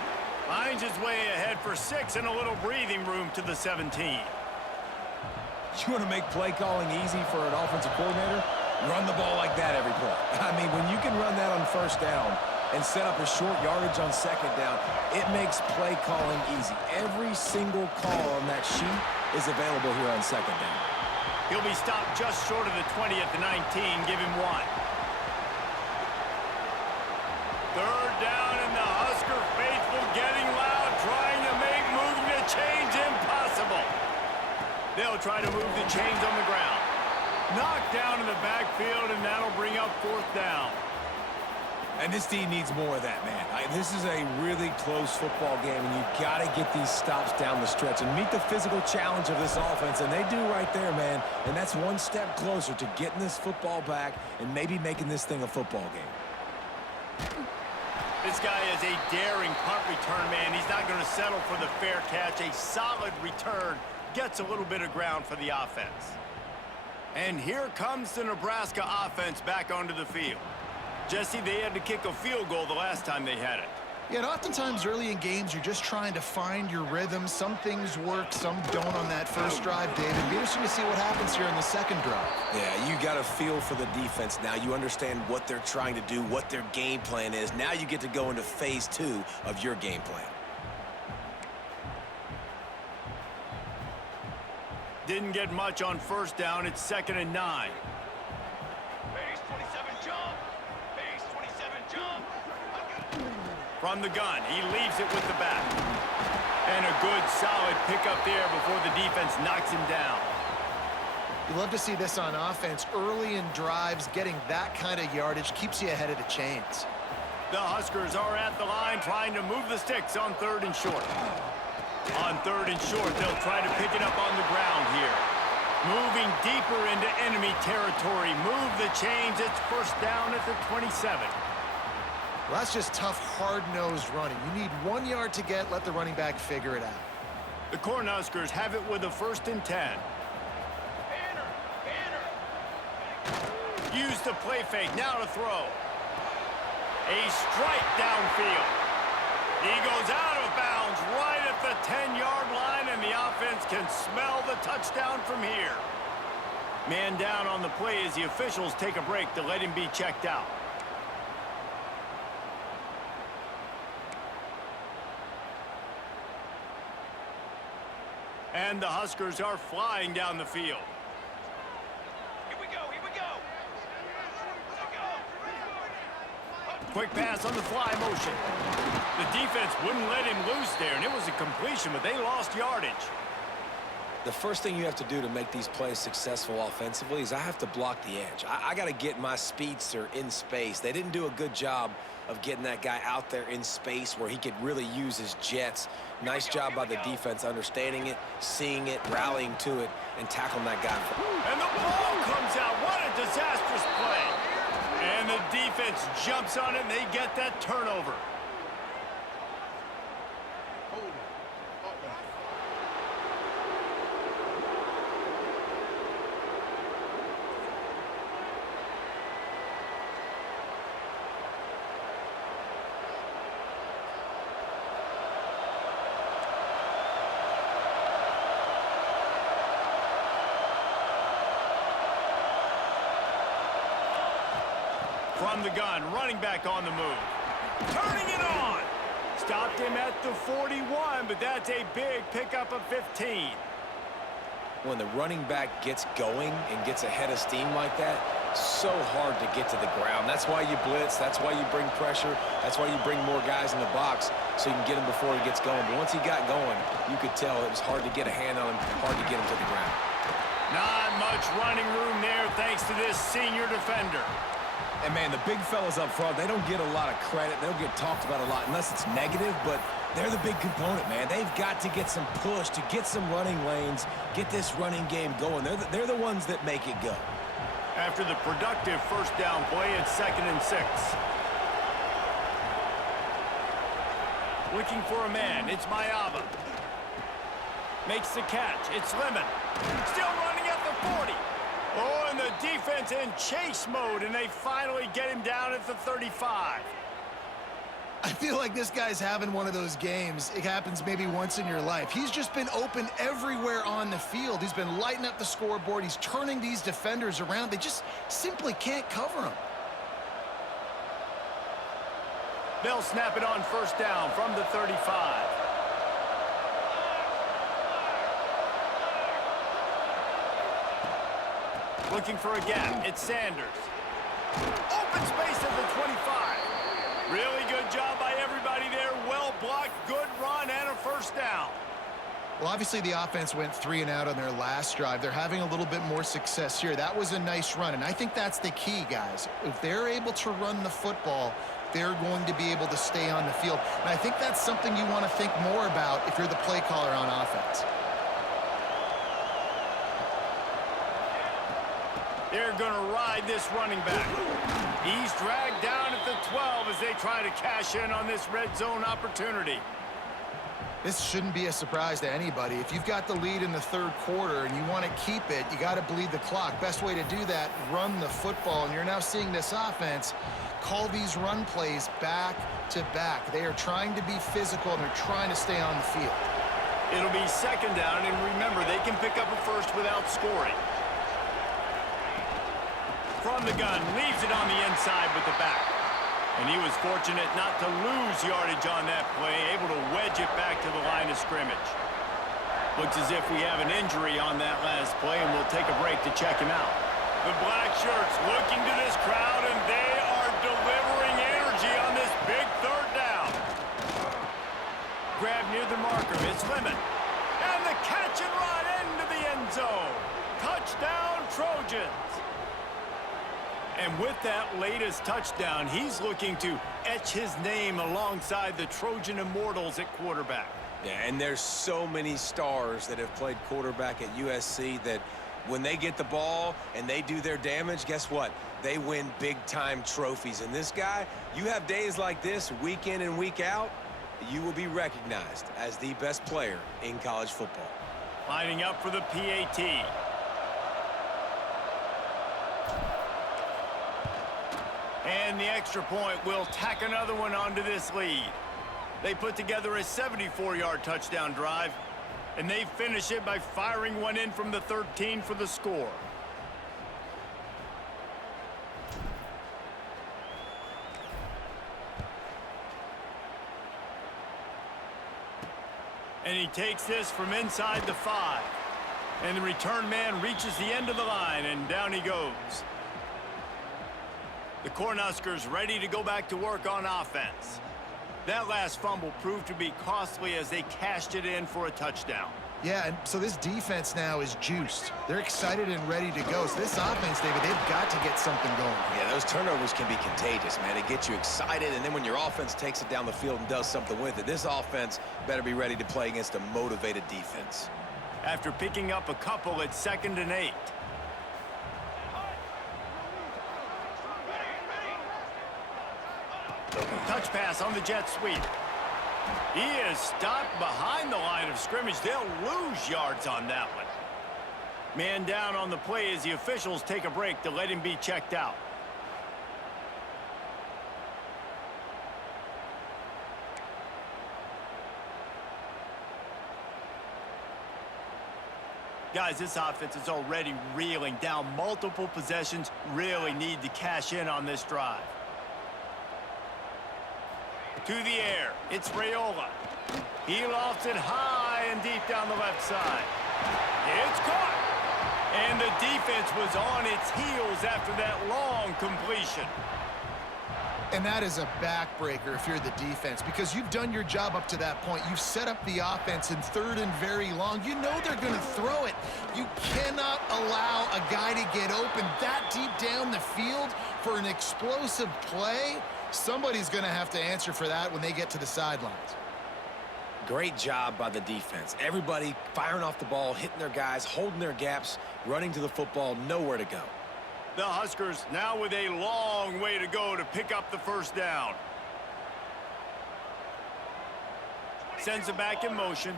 Finds his way ahead for 6 and a little breathing room to the 17. You want to make play calling easy for an offensive coordinator? Run the ball like that every play. I mean, when you can run that on first down and set up a short yardage on second down, it makes play calling easy. Every single call on that sheet is available here on second down. He'll be stopped just short of the 20 at the 19. Give him 1. 3rd down, and the Husker faithful getting loud, trying to make moving the chains impossible. They'll try to move the chains on the ground. Knocked down in the backfield, and that'll bring up 4th down. And this team needs more of that, man. This is a really close football game, and you've got to get these stops down the stretch and meet the physical challenge of this offense, and they do right there, man. And that's one step closer to getting this football back and maybe making this thing a football game. This guy is a daring punt return man. He's not going to settle for the fair catch. A solid return gets a little bit of ground for the offense. And here comes the Nebraska offense back onto the field. Jesse, they had to kick a field goal the last time they had it. Yeah, and oftentimes early in games, you're just trying to find your rhythm. Some things work, some don't on that first drive, David. Be interesting to see what happens here in the second drive. Yeah, you got a feel for the defense now. You understand what they're trying to do, what their game plan is. Now you get to go into phase 2 of your game plan. Didn't get much on first down. It's 2nd and 9. Base 27 jump. Base 27 jump. From the gun, he leaves it with the back. And a good, solid pickup there before the defense knocks him down. You love to see this on offense. Early in drives, getting that kind of yardage keeps you ahead of the chains. The Huskers are at the line trying to move the sticks on 3rd and short. On 3rd and short, they'll try to pick it up on the ground here. Moving deeper into enemy territory. Move the chains. It's first down at the 27. Well, that's just tough, hard-nosed running. You need 1 yard to get. Let the running back figure it out. The Cornhuskers have it with a 1st and 10. Use the play fake. Now to throw. A strike downfield. He goes out of bounds right at the 10-yard line, and the offense can smell the touchdown from here. Man down on the play as the officials take a break to let him be checked out. And the Huskers are flying down the field. Here we go, here we go. Quick pass on the fly motion. The defense wouldn't let him loose there, and it was a completion, but they lost yardage. The first thing you have to do to make these plays successful offensively is I have to block the edge. I got to get my speedster in space. They didn't do a good job of getting that guy out there in space where he could really use his jets. Nice job by the defense understanding it, seeing it, rallying to it, and tackling that guy. And the ball comes out. What a disastrous play. And the defense jumps on it, and they get that turnover. Holding. Offense. From the gun, running back on the move. Turning it on. Stopped him at the 41, but that's a big pickup of 15. When the running back gets going and gets ahead of steam like that, so hard to get to the ground. That's why you blitz. That's why you bring pressure. That's why you bring more guys in the box so you can get him before he gets going. But once he got going, you could tell it was hard to get a hand on him, hard to get him to the ground. Not much running room there thanks to this senior defender. And, man, the big fellas up front, they don't get a lot of credit. They don't get talked about a lot unless it's negative, but they're the big component, man. They've got to get some push, to get some running lanes, get this running game going. They're the ones that make it go. After the productive first down play, it's 2nd and 6. Looking for a man. It's Mayava. Makes the catch. It's Lemon. Still running at the 40. Oh, and the defense in chase mode, and they finally get him down at the 35. I feel like this guy's having one of those games. It happens maybe once in your life. He's just been open everywhere on the field. He's been lighting up the scoreboard. He's turning these defenders around. They just simply can't cover him. They'll snap it on first down from the 35. Looking for a gap. It's Sanders. Open space at the 25. Really good job by everybody there. Well blocked, good run, and a first down. Well, obviously the offense went 3 and out on their last drive. They're having a little bit more success here. That was a nice run, and I think that's the key, guys. If they're able to run the football, they're going to be able to stay on the field. And I think that's something you want to think more about if you're the play caller on offense. They're going to ride this running back. He's dragged down at the 12 as they try to cash in on this red zone opportunity. This shouldn't be a surprise to anybody. If you've got the lead in the third quarter and you want to keep it, you got to bleed the clock. Best way to do that, run the football. And you're now seeing this offense call these run plays back to back. They are trying to be physical, and they're trying to stay on the field. It'll be 2nd down, and remember, they can pick up a first without scoring. From the gun, leaves it on the inside with the back. And he was fortunate not to lose yardage on that play, able to wedge it back to the line of scrimmage. Looks as if we have an injury on that last play, and we'll take a break to check him out. The black shirts looking to this crowd, and they are delivering energy on this big third down. Grab near the marker, it's Lemon. And the catch and run into the end zone. Touchdown, Trojans. And with that latest touchdown, he's looking to etch his name alongside the Trojan Immortals at quarterback. Yeah, and there's so many stars that have played quarterback at USC that when they get the ball and they do their damage, guess what? They win big-time trophies. And this guy, you have days like this, week in and week out, you will be recognized as the best player in college football. Lining up for the PAT. And the extra point will tack another one onto this lead. They put together a 74-yard touchdown drive, and they finish it by firing one in from the 13 for the score. And he takes this from inside the 5. And the return man reaches the end of the line, and down he goes. The Cornhuskers ready to go back to work on offense. That last fumble proved to be costly as they cashed it in for a touchdown. Yeah, and so this defense now is juiced. They're excited and ready to go. So this offense, David, they've got to get something going. Yeah, those turnovers can be contagious, man. It gets you excited, and then when your offense takes it down the field and does something with it, this offense better be ready to play against a motivated defense. After picking up a couple at 2nd and 8. Touch pass on the jet sweep. He is stopped behind the line of scrimmage. They'll lose yards on that one. Man down on the play as the officials take a break to let him be checked out. Guys, this offense is already reeling down multiple possessions. Really need to cash in on this drive. To the air, it's Raiola. He lofts it high and deep down the left side. It's caught. And the defense was on its heels after that long completion. And that is a backbreaker if you're the defense, because you've done your job up to that point. You've set up the offense in 3rd and very long. You know they're going to throw it. You cannot allow a guy to get open that deep down the field for an explosive play. Somebody's going to have to answer for that when they get to the sidelines. Great job by the defense. Everybody firing off the ball, hitting their guys, holding their gaps, running to the football, nowhere to go. The Huskers now with a long way to go to pick up the first down. Sends it back in motion.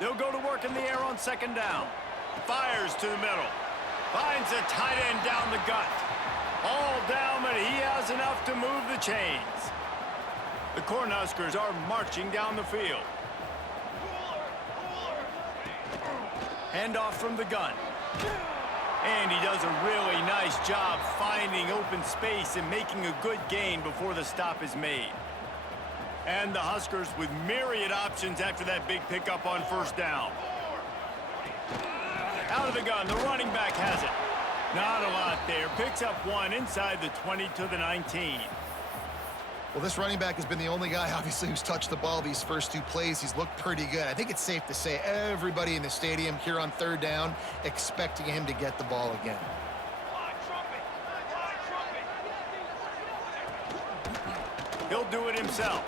They'll go to work in the air on 2nd down. Fires to the middle. Finds a tight end down the gut. All down, but he has enough to move the chains. The Cornhuskers are marching down the field. Handoff from the gun. And he does a really nice job finding open space and making a good gain before the stop is made. And the Huskers with myriad options after that big pickup on 1st down. Out of the gun, the running back has it. Not a lot there. Picks up one inside the 20 to the 19. Well, this running back has been the only guy, obviously, who's touched the ball these first 2 plays. He's looked pretty good. I think it's safe to say everybody in the stadium here on 3rd down expecting him to get the ball again. He'll do it himself.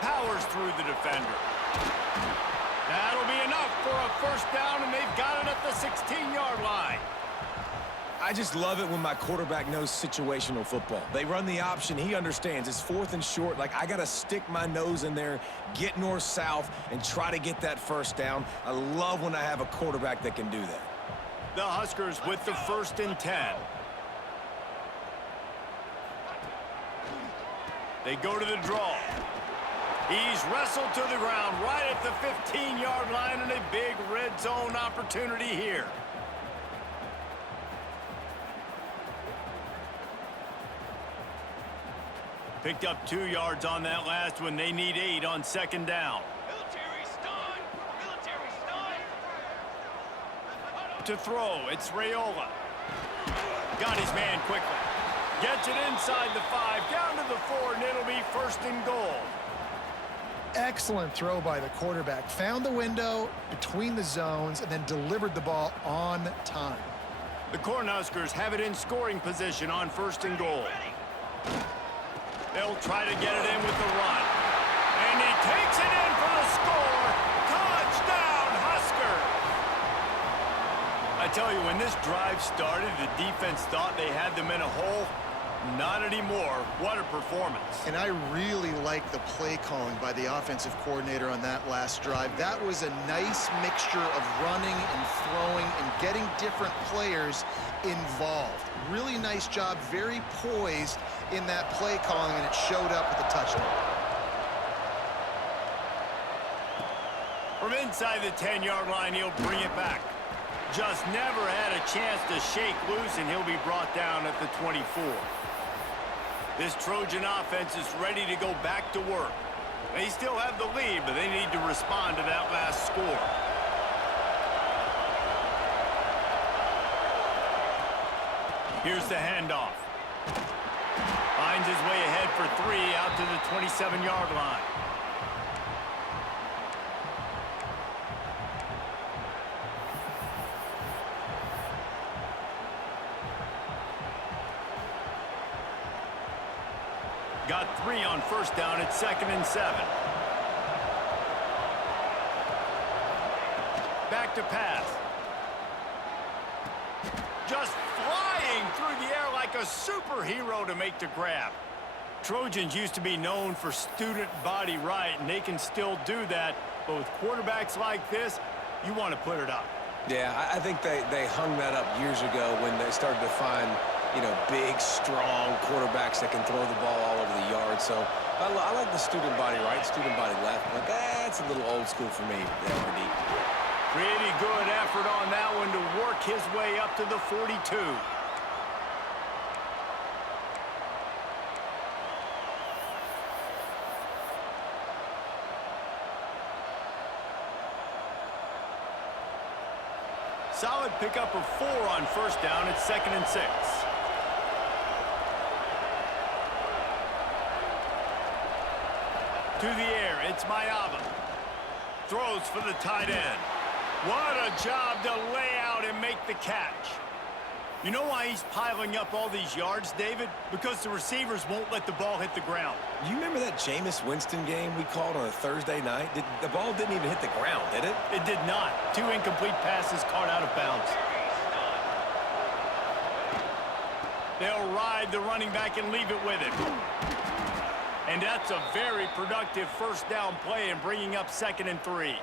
Powers through the defender. That'll be enough for a 1st down, and they've got it at the 16-yard line. I just love it when my quarterback knows situational football. They run the option. He understands. It's 4th and short. Like, I got to stick my nose in there, get north-south, and try to get that 1st down. I love when I have a quarterback that can do that. The Huskers with the 1st and 10. They go to the draw. He's wrestled to the ground right at the 15-yard line, and a big red zone opportunity here. Picked up 2 yards on that last one. They need 8 on 2nd down. Military stun! Military stun! To throw, it's Raiola. Got his man quickly. Gets it inside the 5, down to the 4, and it'll be 1st and goal. Excellent throw by the quarterback. Found the window between the zones and then delivered the ball on time. The Cornhuskers have it in scoring position on 1st and goal. They'll try to get it in with the run. And he takes it in for the score, I tell you, when this drive started, the defense thought they had them in a hole. Not anymore. What a performance. And I really like the play calling by the offensive coordinator on that last drive. That was a nice mixture of running and throwing and getting different players involved. Really nice job, very poised in that play calling, and it showed up with the touchdown. From inside the 10-yard line, he'll bring it back. Just never had a chance to shake loose, and he'll be brought down at the 24. This Trojan offense is ready to go back to work. They still have the lead, but they need to respond to that last score. Here's the handoff. Finds his way ahead for 3 out to the 27-yard line. Got 3 on first down at 2nd and 7. Back to pass. Just flying through the air like a superhero to make the grab. Trojans used to be known for student body right, and they can still do that. But with quarterbacks like this, you want to put it up. Yeah, I think they hung that up years ago when they started to find, you know, big, strong quarterbacks that can throw the ball all over the yard. So I like the student body right, student body left, but that's a little old school for me, RD. Pretty good effort on that one to work his way up to the 42. Solid pickup of 4 on first down at 2nd and 6. To the air, it's Mayava. Throws for the tight end. What a job to lay out and make the catch. You know why he's piling up all these yards, David? Because the receivers won't let the ball hit the ground. You remember that Jameis Winston game we called on a Thursday night? The ball didn't even hit the ground, did it? It did not. 2 incomplete passes caught out of bounds. They'll ride the running back and leave it with him. And that's a very productive first down play and bringing up 2nd and 3.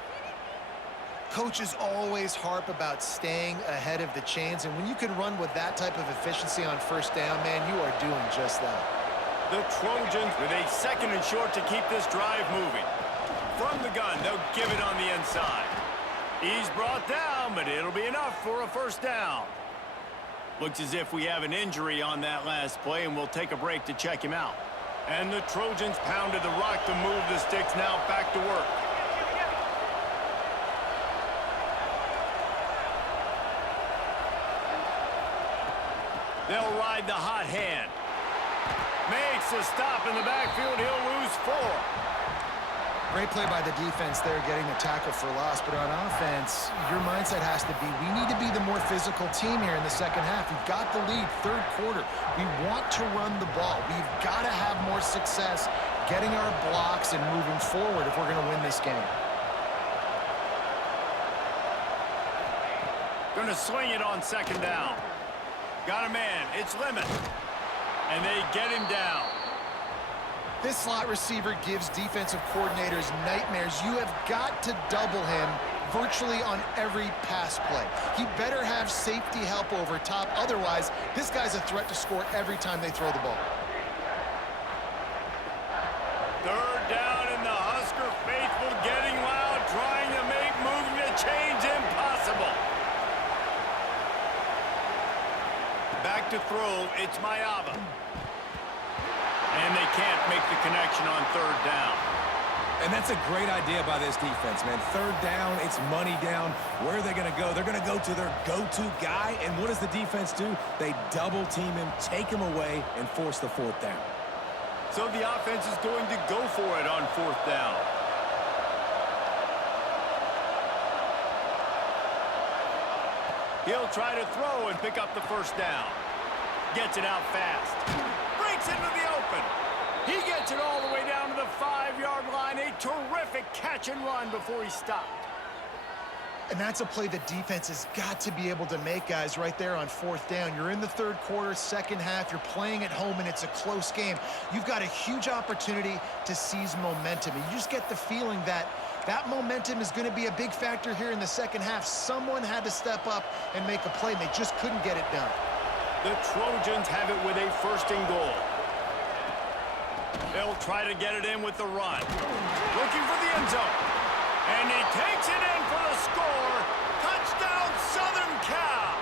Coaches always harp about staying ahead of the chains, and when you can run with that type of efficiency on first down, man, you are doing just that. The Trojans with a 2nd and short to keep this drive moving. From the gun, they'll give it on the inside. He's brought down, but it'll be enough for a first down. Looks as if we have an injury on that last play, and we'll take a break to check him out. And the Trojans pounded the rock to move the sticks, now back to work. They'll ride the hot hand. Makes a stop in the backfield. He'll lose 4. Great play by the defense there, getting the tackle for loss. But on offense, your mindset has to be, we need to be the more physical team here in the second half. We've got the lead, third quarter. We want to run the ball. We've got to have more success getting our blocks and moving forward if we're going to win this game. Going to swing it on 2nd down. Got a man. It's Lemon. And they get him down. This slot receiver gives defensive coordinators nightmares. You have got to double him virtually on every pass play. He better have safety help over top. Otherwise, this guy's a threat to score every time they throw the ball. 3rd down, and the Husker faithful getting loud, trying to make moving the chains impossible. Back to throw, it's Mayava. And they can't make the connection on 3rd down. And that's a great idea by this defense, man. 3rd down, it's money down. Where are they going to go? They're going to go to their go-to guy. And what does the defense do? They double team him, take him away, and force the 4th down. So the offense is going to go for it on 4th down. He'll try to throw and pick up the first down. Gets it out fast. Breaks into the open. He gets it all the way down to the 5-yard line. A terrific catch and run before he stopped. And that's a play the defense has got to be able to make, guys, right there on fourth down. You're in the third quarter, second half. You're playing at home, and it's a close game. You've got a huge opportunity to seize momentum. And you just get the feeling that that momentum is going to be a big factor here in the second half. Someone had to step up and make a play, and they just couldn't get it done. The Trojans have it with a first and goal. They'll try to get it in with the run. Looking for the end zone. And he takes it in for the score. Touchdown, Southern Cal.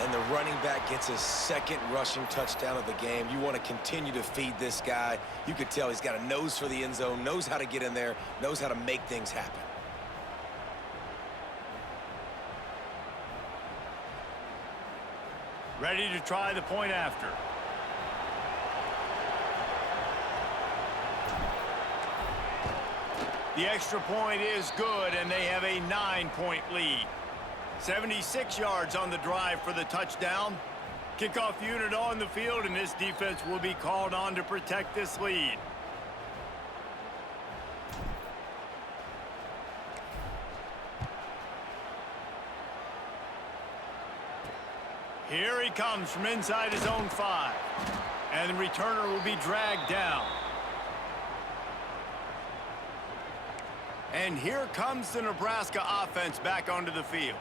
And the running back gets his second rushing touchdown of the game. You want to continue to feed this guy. You could tell he's got a nose for the end zone, knows how to get in there, knows how to make things happen. Ready to try the point after. The extra point is good, and they have a 9-point lead. 76 yards on the drive for the touchdown. Kickoff unit on the field, and this defense will be called on to protect this lead. Here he comes from inside his own 5. And the returner will be dragged down. And here comes the Nebraska offense back onto the field.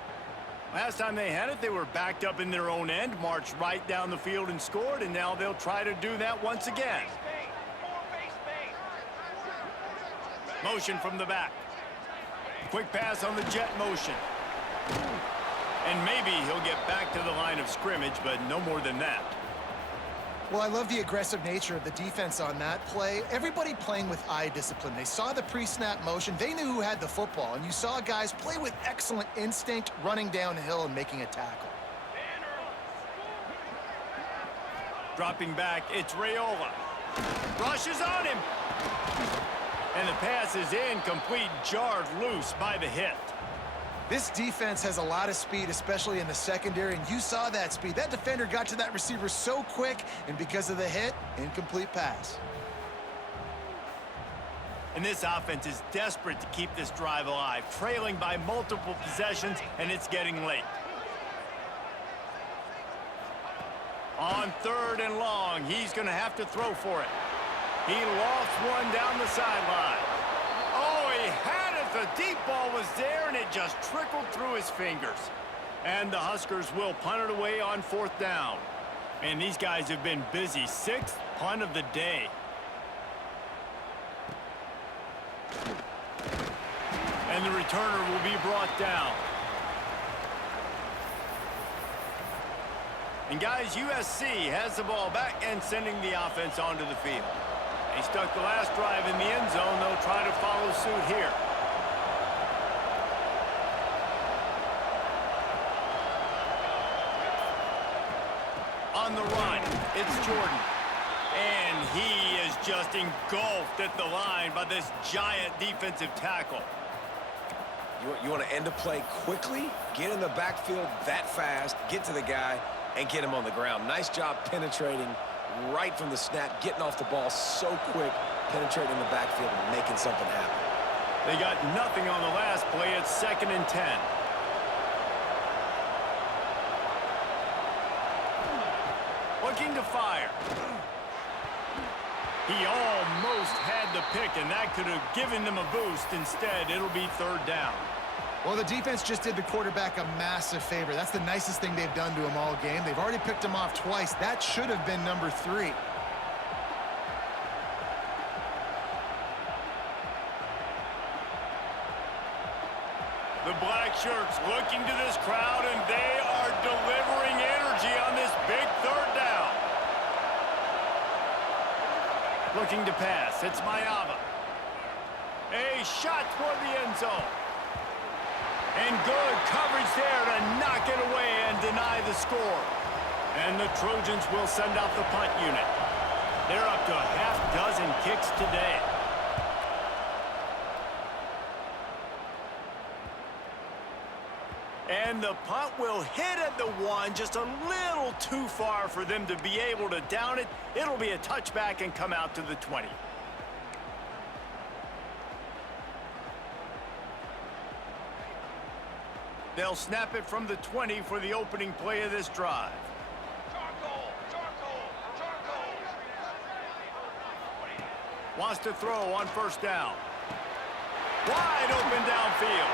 Last time they had it, they were backed up in their own end, marched right down the field and scored, and now they'll try to do that once again. Motion from the back. Quick pass on the jet motion. And maybe he'll get back to the line of scrimmage, but no more than that. Well, I love the aggressive nature of the defense on that play. Everybody playing with eye discipline. They saw the pre-snap motion. They knew who had the football, and you saw guys play with excellent instinct, running downhill and making a tackle. Dropping back, it's Raiola. Rushes on him. And the pass is incomplete, jarred loose by the hit. This defense has a lot of speed, especially in the secondary, and you saw that speed. That defender got to that receiver so quick, and because of the hit, incomplete pass. And this offense is desperate to keep this drive alive, trailing by multiple possessions, and it's getting late. On 3rd and long, he's going to have to throw for it. He lost one down the sideline. Oh, he had it. The deep ball was there, and it just trickled through his fingers. And the Huskers will punt it away on 4th down. And these guys have been busy. 6th punt of the day. And the returner will be brought down. And guys, USC has the ball back and sending the offense onto the field. They stuck the last drive in the end zone. They'll try to follow suit here. On the run, it's Jordan. And he is just engulfed at the line by this giant defensive tackle. You want to end a play quickly, get in the backfield that fast, get to the guy, and get him on the ground. Nice job penetrating right from the snap, getting off the ball so quick, penetrating the backfield and making something happen. They got nothing on the last play. It's 2nd and 10. Looking to fire. He almost had the pick, and that could have given them a boost. Instead, it'll be 3rd down. Well, the defense just did the quarterback a massive favor. That's the nicest thing they've done to him all game. They've already picked him off twice. That should have been number 3. The black shirts looking to this crowd, and they are delivering energy on this big 3rd down. Looking to pass. It's Mayava. A shot toward the end zone. And good coverage there to knock it away and deny the score. And the Trojans will send out the punt unit. They're up to a half-dozen kicks today. And the punt will hit at the 1, just a little too far for them to be able to down it. It'll be a touchback and come out to the 20. They'll snap it from the 20 for the opening play of this drive. Charcoal! Charcoal! Charcoal! Wants to throw on first down. Wide open downfield.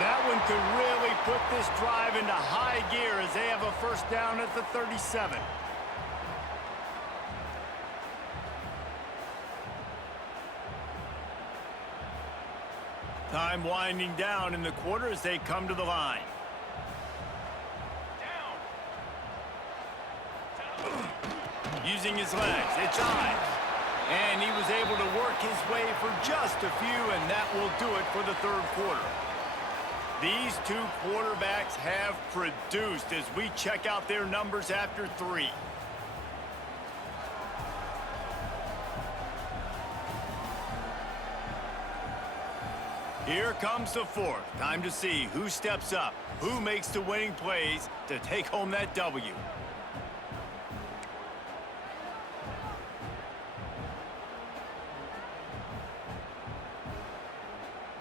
That one could really put this drive into high gear as they have a first down at the 37. Time winding down in the quarter as they come to the line. Using his legs, it's Ives. And he was able to work his way for just a few, and that will do it for the third quarter. These two quarterbacks have produced as we check out their numbers after 3. Here comes the fourth. Time to see who steps up, who makes the winning plays to take home that W.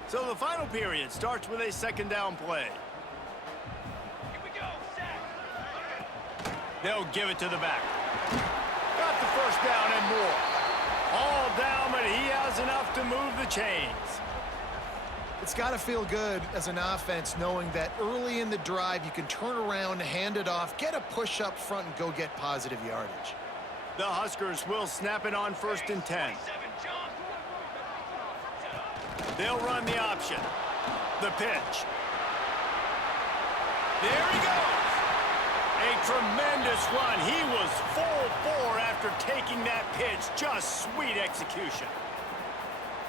So the final period starts with a second down play. Here we go, sack! They'll give it to the back. Got the first down and more. All down, but he has enough to move the chains. It's got to feel good as an offense knowing that early in the drive you can turn around, hand it off, get a push up front, and go get positive yardage. The Huskers will snap it on first and 10. 27, John. They'll run the option. The pitch. There he goes. A tremendous run. He was full bore after taking that pitch. Just sweet execution.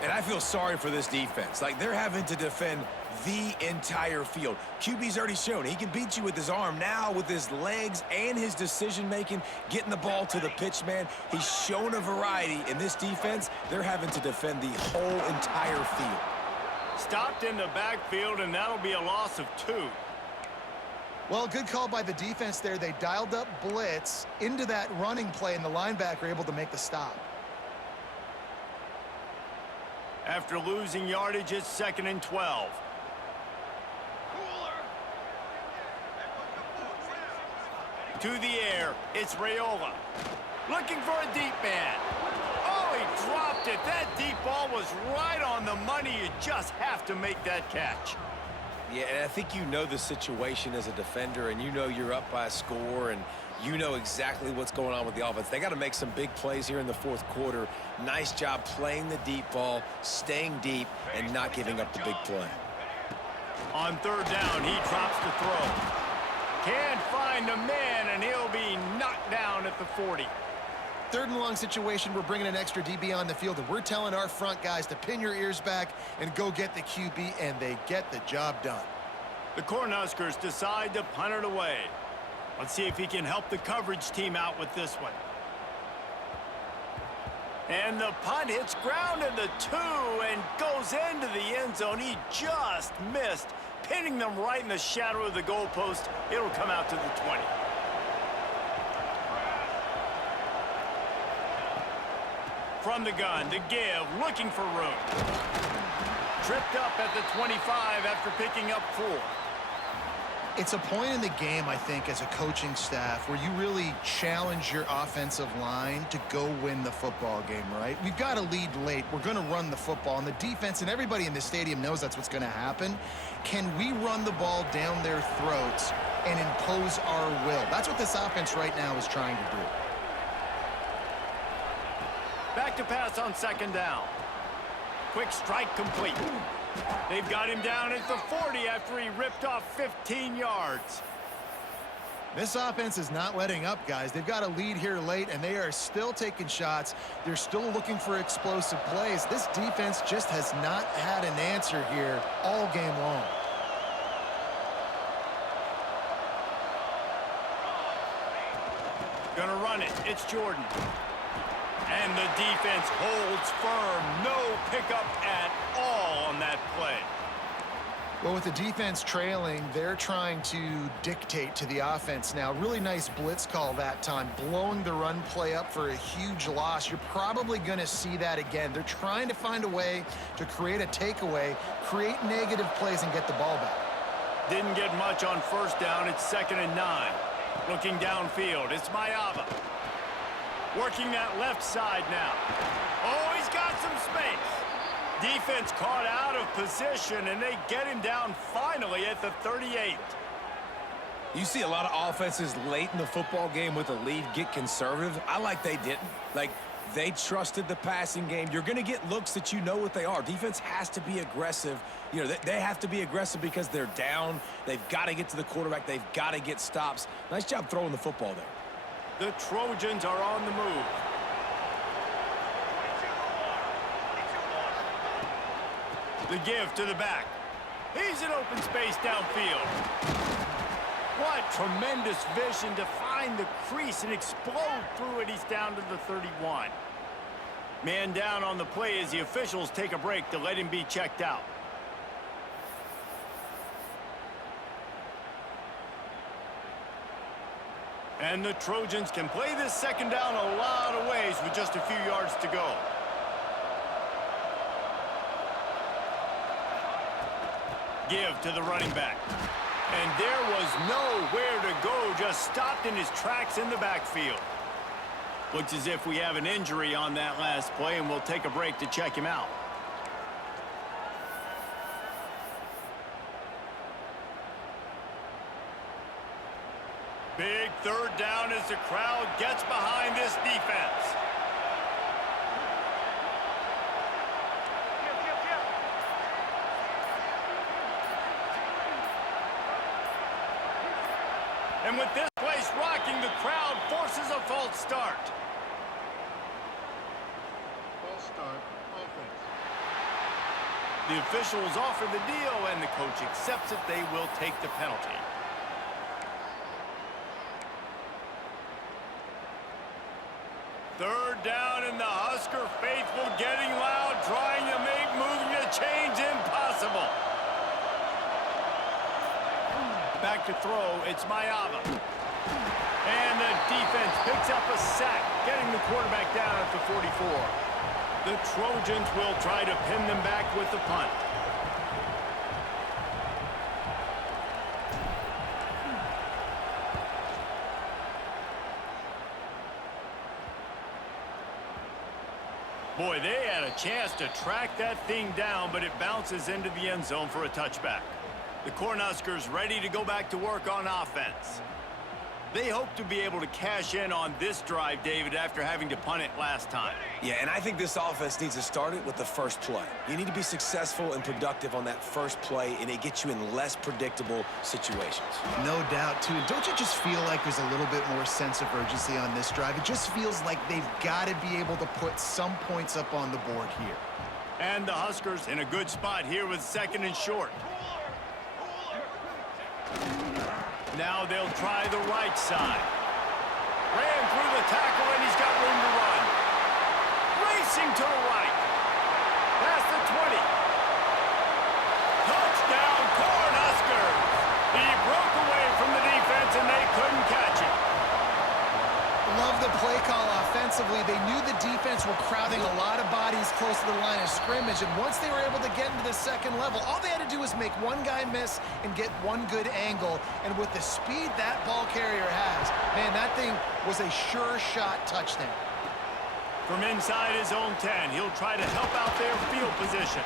And I feel sorry for this defense. Like, they're having to defend the entire field. QB's already shown he can beat you with his arm. Now, with his legs and his decision-making, getting the ball to the pitch man, he's shown a variety. In this defense, they're having to defend the whole entire field. Stopped in the backfield, and that'll be a loss of 2. Well, good call by the defense there. They dialed up blitz into that running play, and the linebacker able to make the stop. After losing yardage, it's second and 12. Cooler. To the air, it's Raiola. Looking for a deep man. Oh, he dropped it. That deep ball was right on the money. You just have to make that catch. Yeah, and I think you know the situation as a defender, and you know you're up by a score, and you know exactly what's going on with the offense. They got to make some big plays here in the fourth quarter. Nice job playing the deep ball, staying deep, and not giving up the big play. On third down, he drops the throw. Can't find a man, and he'll be knocked down at the 40. Third and long situation, we're bringing an extra DB on the field, and we're telling our front guys to pin your ears back and go get the QB, and they get the job done. The Cornhuskers decide to punt it away. Let's see if he can help the coverage team out with this one. And the punt hits ground in the 2 and goes into the end zone. He just missed, pinning them right in the shadow of the goalpost. It'll come out to the 20. From the gun, the give, looking for room. Tripped up at the 25 after picking up 4. It's a point in the game, I think, as a coaching staff where you really challenge your offensive line to go win the football game, right? We've got to lead late. We're going to run the football, and the defense and everybody in the stadium knows that's what's going to happen. Can we run the ball down their throats and impose our will? That's what this offense right now is trying to do. Back to pass on second down. Quick strike complete. They've got him down at the 40 after he ripped off 15 yards. This offense is not letting up, guys. They've got a lead here late, and they are still taking shots. They're still looking for explosive plays. This defense just has not had an answer here all game long. Gonna run it. It's Jordan. And the defense holds firm. No pickup at all on that play. Well, with the defense trailing, they're trying to dictate to the offense now. Really nice blitz call that time, blowing the run play up for a huge loss. You're probably going to see that again. They're trying to find a way to create a takeaway, create negative plays, and get the ball back. Didn't get much on first down. It's 2nd and 9. Looking downfield. It's Mayava. Working that left side now. Oh, he's got some space. Defense caught out of position, and they get him down finally at the 38. You see a lot of offenses late in the football game with a lead get conservative. I like they didn't. Like, they trusted the passing game. You're going to get looks that you know what they are. Defense has to be aggressive. You know, they have to be aggressive because they're down. They've got to get to the quarterback. They've got to get stops. Nice job throwing the football there. The Trojans are on the move. The give to the back. He's in open space downfield. What tremendous vision to find the crease and explode through it. He's down to the 31. Man down on the play as the officials take a break to let him be checked out. And the Trojans can play this second down a lot of ways with just a few yards to go. Give to the running back. And there was nowhere to go, just stopped in his tracks in the backfield. Looks as if we have an injury on that last play, and we'll take a break to check him out. Big third down as the crowd gets behind this defense. And with this place rocking, the crowd forces a false start. False start, offense. The officials offer the deal, and the coach accepts it. They will take the penalty. Third down, and the Husker faithful getting loud, trying to make moving the change impossible. Back to throw, it's Mayava. And the defense picks up a sack, getting the quarterback down at the 44. The Trojans will try to pin them back with the punt. Boy, they had a chance to track that thing down, but it bounces into the end zone for a touchback. The Cornhuskers ready to go back to work on offense. They hope to be able to cash in on this drive, David, after having to punt it last time. Yeah, and I think this offense needs to start it with the first play. You need to be successful and productive on that first play, and it gets you in less predictable situations. No doubt, too. Don't you just feel like there's a little bit more sense of urgency on this drive? It just feels like they've got to be able to put some points up on the board here. And the Huskers in a good spot here with 2nd and short. Now they'll try the right side. Ran through the tackle, and he's got room to run. Racing to the right. Past the 20. Touchdown, Cornhuskers. He broke away from the defense, and they couldn't catch him. Love the play call offensively. They knew the defense were crowding a lot of bodies close to the line of scrimmage, and once they were able to get into the second level, all they had to do was make one guy miss and get one good angle, and with the speed that ball carrier has, man, that thing was a sure shot touchdown. From inside his own 10, he'll try to help out their field position.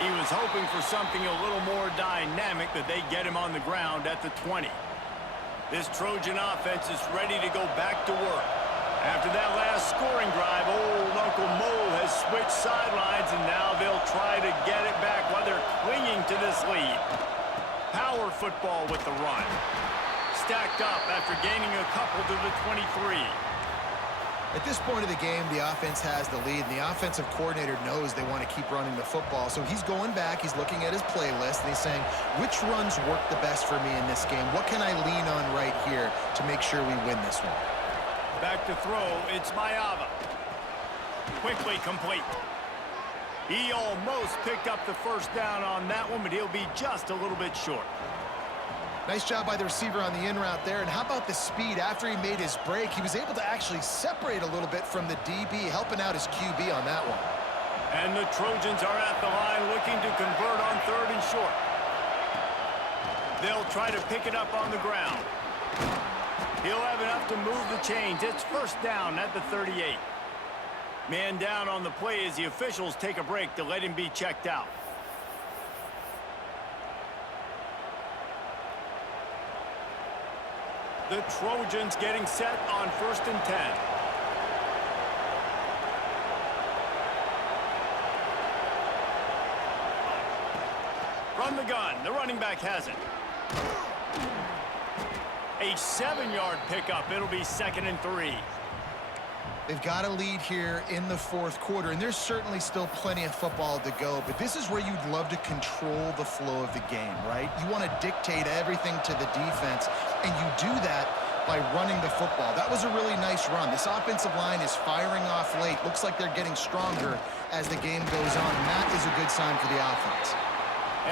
He was hoping for something a little more dynamic, but they get him on the ground at the 20. This Trojan offense is ready to go back to work. After that last scoring drive, old Uncle Mo has switched sidelines, and now they'll try to get it back while they're clinging to this lead. Power football with the run. Stacked up after gaining a couple to the 23. At this point of the game, the offense has the lead, and the offensive coordinator knows they want to keep running the football. So he's going back, he's looking at his playlist, and he's saying, which runs work the best for me in this game? What can I lean on right here to make sure we win this one? Back to throw, it's Mayava. Quickly complete. He almost picked up the first down on that one, but he'll be just a little bit short. Nice job by the receiver on the in route there. And how about the speed? After he made his break, he was able to actually separate a little bit from the DB, helping out his QB on that one. And the Trojans are at the line looking to convert on 3rd and short. They'll try to pick it up on the ground. He'll have enough to move the chains. It's first down at the 38. Man down on the play as the officials take a break to let him be checked out. The Trojans getting set on 1st and 10. From the gun, the running back has it. A 7-yard pickup. It'll be 2nd and 3. They've got a lead here in the 4th quarter, and there's certainly still plenty of football to go, but this is where you'd love to control the flow of the game, right? You want to dictate everything to the defense, and you do that by running the football. That was a really nice run. This offensive line is firing off late. Looks like they're getting stronger as the game goes on, and that is a good sign for the offense.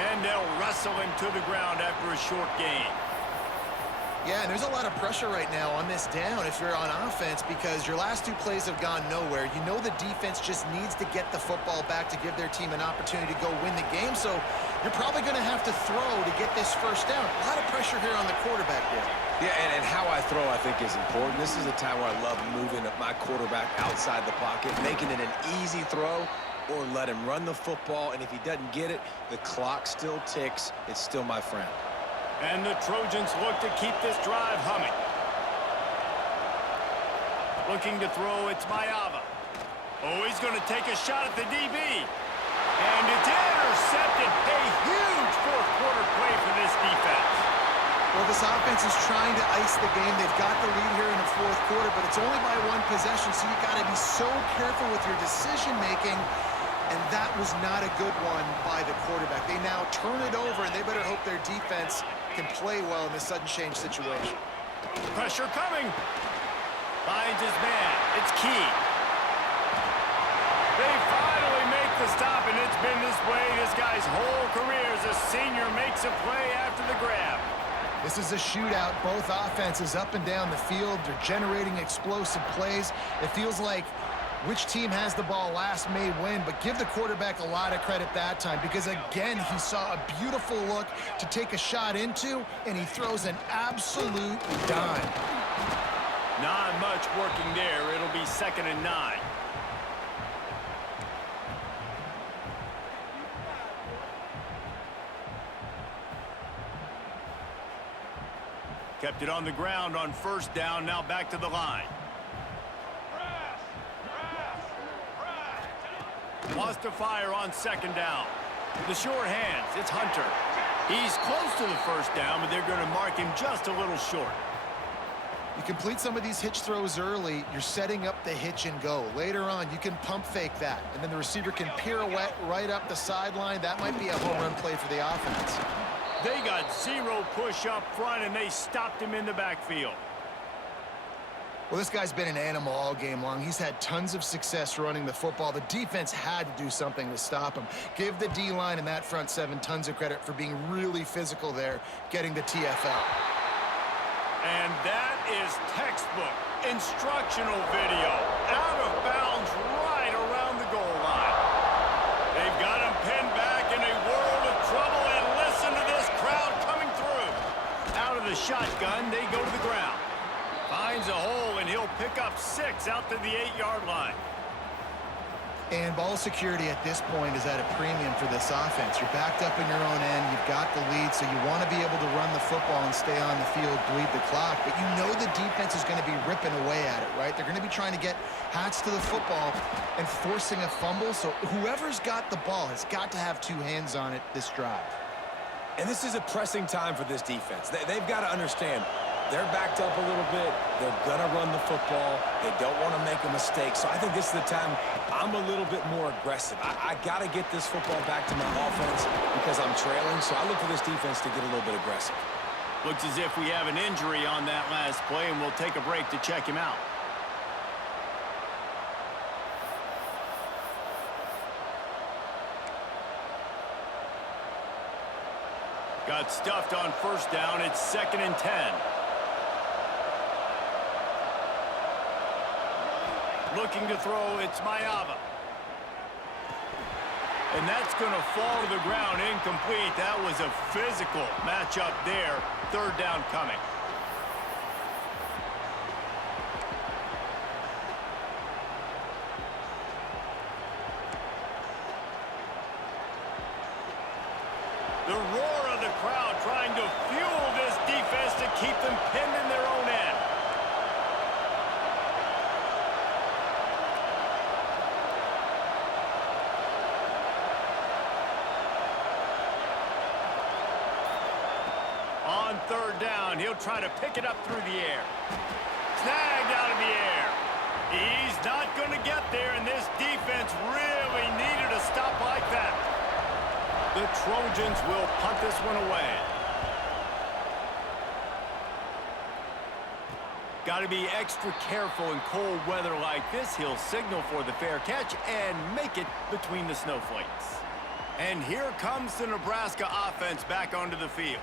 And they'll wrestle him to the ground after a short gain. Yeah, and there's a lot of pressure right now on this down if you're on offense because your last 2 plays have gone nowhere. You know the defense just needs to get the football back to give their team an opportunity to go win the game, so you're probably going to have to throw to get this first down. A lot of pressure here on the quarterback there. Yeah, and how I throw, I think, is important. This is a time where I love moving my quarterback outside the pocket, making it an easy throw, or let him run the football, and if he doesn't get it, the clock still ticks. It's still my friend. And the Trojans look to keep this drive humming. Looking to throw, it's Mayava. Oh, he's going to take a shot at the DB. And it's intercepted. A huge 4th quarter play for this defense. Well, this offense is trying to ice the game. They've got the lead here in the 4th quarter, but it's only by 1 possession, so you got to be so careful with your decision-making. And that was not a good one by the quarterback. They now turn it over, and they better hope their defense can play well in this sudden change situation. Pressure coming. Finds his man. It's Key. They finally make the stop, and it's been this way this guy's whole career as a senior makes a play after the grab. This is a shootout. Both offenses up and down the field. They're generating explosive plays. It feels like which team has the ball last may win, but give the quarterback a lot of credit that time because, again, he saw a beautiful look to take a shot into, and he throws an absolute dime. Not much working there. It'll be 2nd and 9. Kept it on the ground on 1st down. Now back to the line. Wants to fire on 2nd down. The sure hands, it's Hunter. He's close to the 1st down, but they're going to mark him just a little short. You complete some of these hitch throws early, you're setting up the hitch and go. Later on, you can pump fake that, and then the receiver can pirouette right up the sideline. That might be a home run play for the offense. They got 0 push up front, and they stopped him in the backfield. Well, this guy's been an animal all game long. He's had tons of success running the football. The defense had to do something to stop him. Give the D-line and that front 7 tons of credit for being really physical there, getting the TFL. And that is textbook instructional video. Out of bounds right around the goal line. They've got him pinned back in a world of trouble, and listen to this crowd coming through. Out of the shotgun, they go to the ground. Finds a hole, and he'll pick up 6 out to the 8-yard line. And ball security at this point is at a premium for this offense. You're backed up in your own end. You've got the lead, so you want to be able to run the football and stay on the field, bleed the clock. But you know the defense is going to be ripping away at it, right? They're going to be trying to get hats to the football and forcing a fumble. So whoever's got the ball has got to have 2 hands on it this drive. And this is a pressing time for this defense. They've got to understand. They're backed up a little bit. They're going to run the football. They don't want to make a mistake. So I think this is the time I'm a little bit more aggressive. I got to get this football back to my offense because I'm trailing. So I look for this defense to get a little bit aggressive. Looks as if we have an injury on that last play, and we'll take a break to check him out. Got stuffed on 1st down. It's 2nd and 10. Looking to throw, it's Mayava. And that's going to fall to the ground incomplete. That was a physical matchup there. Third down coming. The roar of the crowd trying to fuel this defense to keep them pinned in their own end. On third down, he'll try to pick it up through the air. Snagged out of the air. He's not going to get there, and this defense really needed a stop like that. The Trojans will punt this one away. Got to be extra careful in cold weather like this. He'll signal for the fair catch and make it between the snowflakes. And here comes the Nebraska offense back onto the field.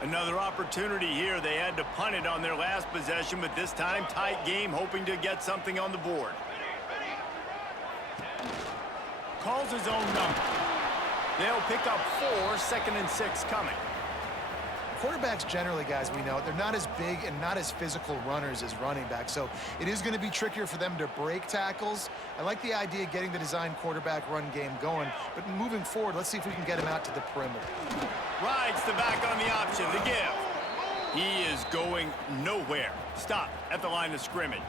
Another opportunity here. They had to punt it on their last possession, but this time tight game, hoping to get something on the board. Calls his own number. They'll pick up 4, 2nd and 6 coming. Quarterbacks generally, guys, we know, they're not as big and not as physical runners as running backs, so it is going to be trickier for them to break tackles. I like the idea of getting the design quarterback run game going, but moving forward, let's see if we can get him out to the perimeter. Rides the back on the option, the give. He is going nowhere. Stop at the line of scrimmage.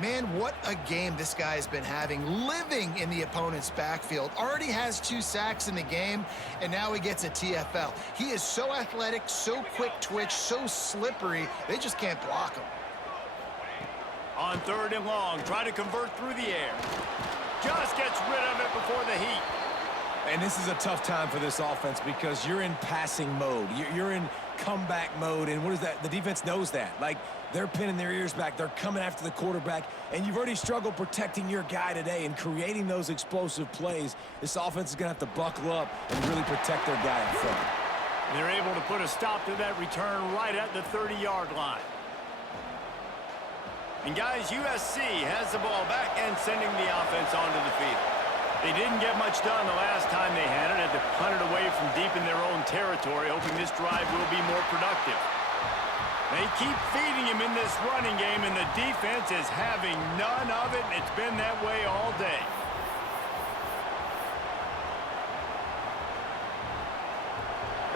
Man, what a game this guy has been having, living in the opponent's backfield. Already has 2 sacks in the game, and now he gets a TFL. He is so athletic, so quick twitch, so slippery, they just can't block him. On third and long, try to convert through the air. Just gets rid of it before the heat. And this is a tough time for this offense because you're in passing mode. You're in comeback mode, and what is that? The defense knows that. Like, they're pinning their ears back. They're coming after the quarterback, and you've already struggled protecting your guy today and creating those explosive plays. This offense is going to have to buckle up and really protect their guy up front. They're able to put a stop to that return right at the 30-yard line. And, guys, USC has the ball back and sending the offense onto the field. They didn't get much done the last time they had it. Had to punt it away from deep in their own territory, hoping this drive will be more productive. They keep feeding him in this running game, and the defense is having none of it, and it's been that way all day.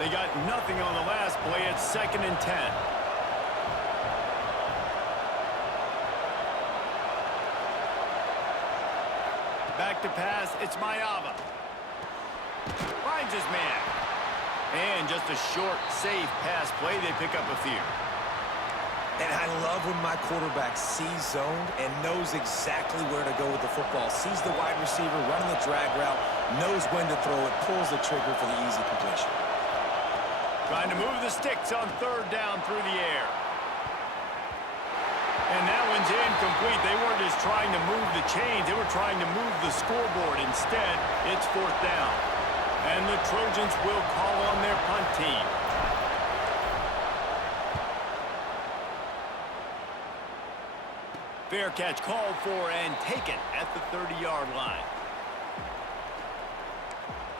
They got nothing on the last play. It's 2nd and 10. Back to pass, it's Mayava. Finds his man. And just a short, safe pass play. They pick up a few. And I love when my quarterback sees zoned and knows exactly where to go with the football. Sees the wide receiver running the drag route, knows when to throw it, pulls the trigger for the easy completion. Trying to move the sticks on third down through the air. And that one's incomplete. They weren't just trying to move the chains. They were trying to move the scoreboard. Instead, it's 4th down. And the Trojans will call on their punt team. Fair catch called for and taken at the 30-yard line.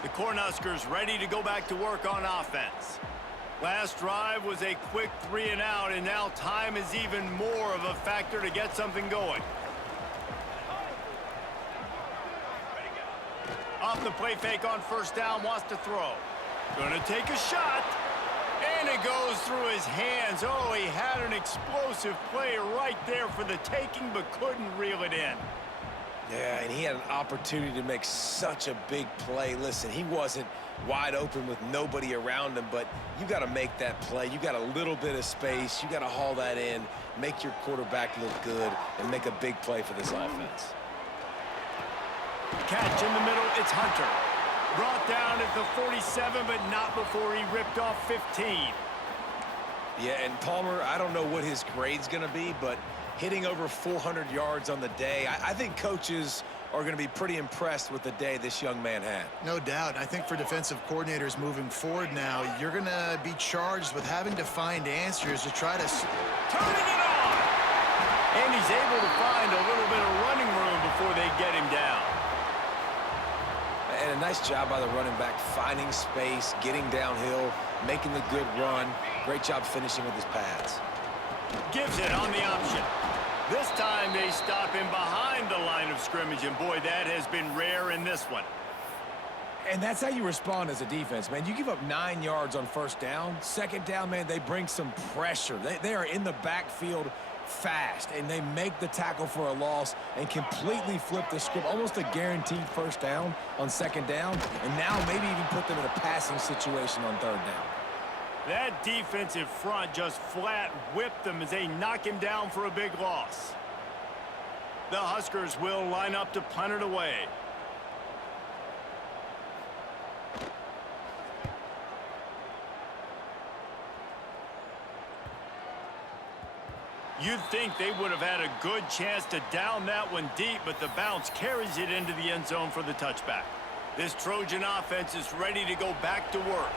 The Cornhuskers ready to go back to work on offense. Last drive was a quick 3 and out, and now time is even more of a factor to get something going. Off the play fake on first down, wants to throw. Gonna take a shot, and it goes through his hands. Oh, he had an explosive play right there for the taking, but couldn't reel it in. Yeah, and he had an opportunity to make such a big play. Listen, he wasn't wide open with nobody around him, but you got to make that play. You got a little bit of space. You got to haul that in, make your quarterback look good, and make a big play for this offense. Catch in the middle, it's Hunter. Brought down at the 47, but not before he ripped off 15. Yeah, and Palmer, I don't know what his grade's going to be, but hitting over 400 yards on the day, I think coaches are going to be pretty impressed with the day this young man had. No doubt. I think for defensive coordinators moving forward now, you're going to be charged with having to find answers to try to... Turning it on! And he's able to find a little bit of running room before they get him down. And a nice job by the running back, finding space, getting downhill, making the good run. Great job finishing with his pads. Gives it on the option. This time they stop him behind the line of scrimmage, and boy, that has been rare in this one. And that's how you respond as a defense, man. You give up 9 yards on first down. Second down, man, they bring some pressure. They are in the backfield fast, and they make the tackle for a loss and completely flip the script, almost a guaranteed first down on second down, and now maybe even put them in a passing situation on third down. That defensive front just flat whipped them as they knock him down for a big loss. The Huskers will line up to punt it away. You'd think they would have had a good chance to down that one deep, but the bounce carries it into the end zone for the touchback. This Trojan offense is ready to go back to work.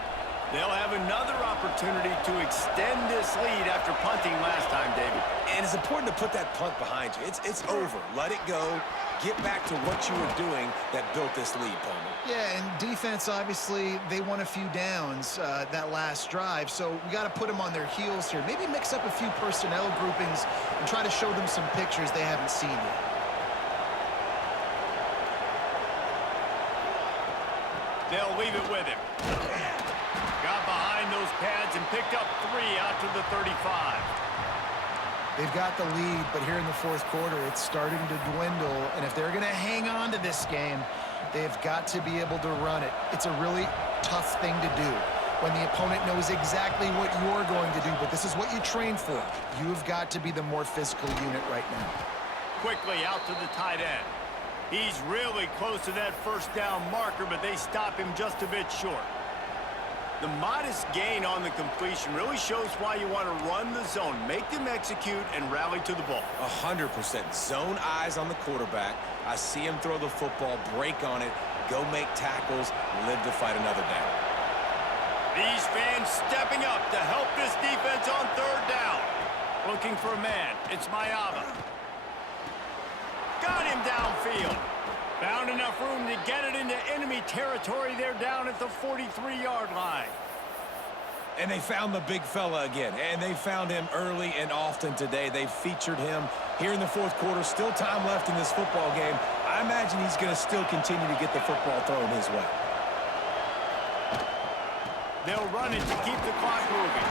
They'll have another opportunity to extend this lead after punting last time, David. And it's important to put that punt behind you. It's over. Let it go. Get back to what you were doing that built this lead, Palmer. Yeah, and defense, obviously, they won a few downs that last drive, so we got to put them on their heels here. Maybe mix up a few personnel groupings and try to show them some pictures they haven't seen yet. They'll leave it with him. Got behind those pads and picked up 3 out to the 35. They've got the lead, but here in the fourth quarter, it's starting to dwindle, and if they're going to hang on to this game, they've got to be able to run it. It's a really tough thing to do when the opponent knows exactly what you're going to do, but this is what you train for. You've got to be the more physical unit right now. Quickly out to the tight end. He's really close to that first down marker, but they stop him just a bit short. The modest gain on the completion really shows why you want to run the zone, make them execute, and rally to the ball. 100%. Zone eyes on the quarterback. I see him throw the football, break on it, go make tackles, live to fight another down. These fans stepping up to help this defense on third down. Looking for a man. It's Mayava. Got him downfield. Found enough room to get it into enemy territory. They're down at the 43-yard line. And they found the big fella again, and they found him early and often today. They featured him here in the fourth quarter. Still time left in this football game. I imagine he's going to still continue to get the football thrown his way. They'll run it to keep the clock moving.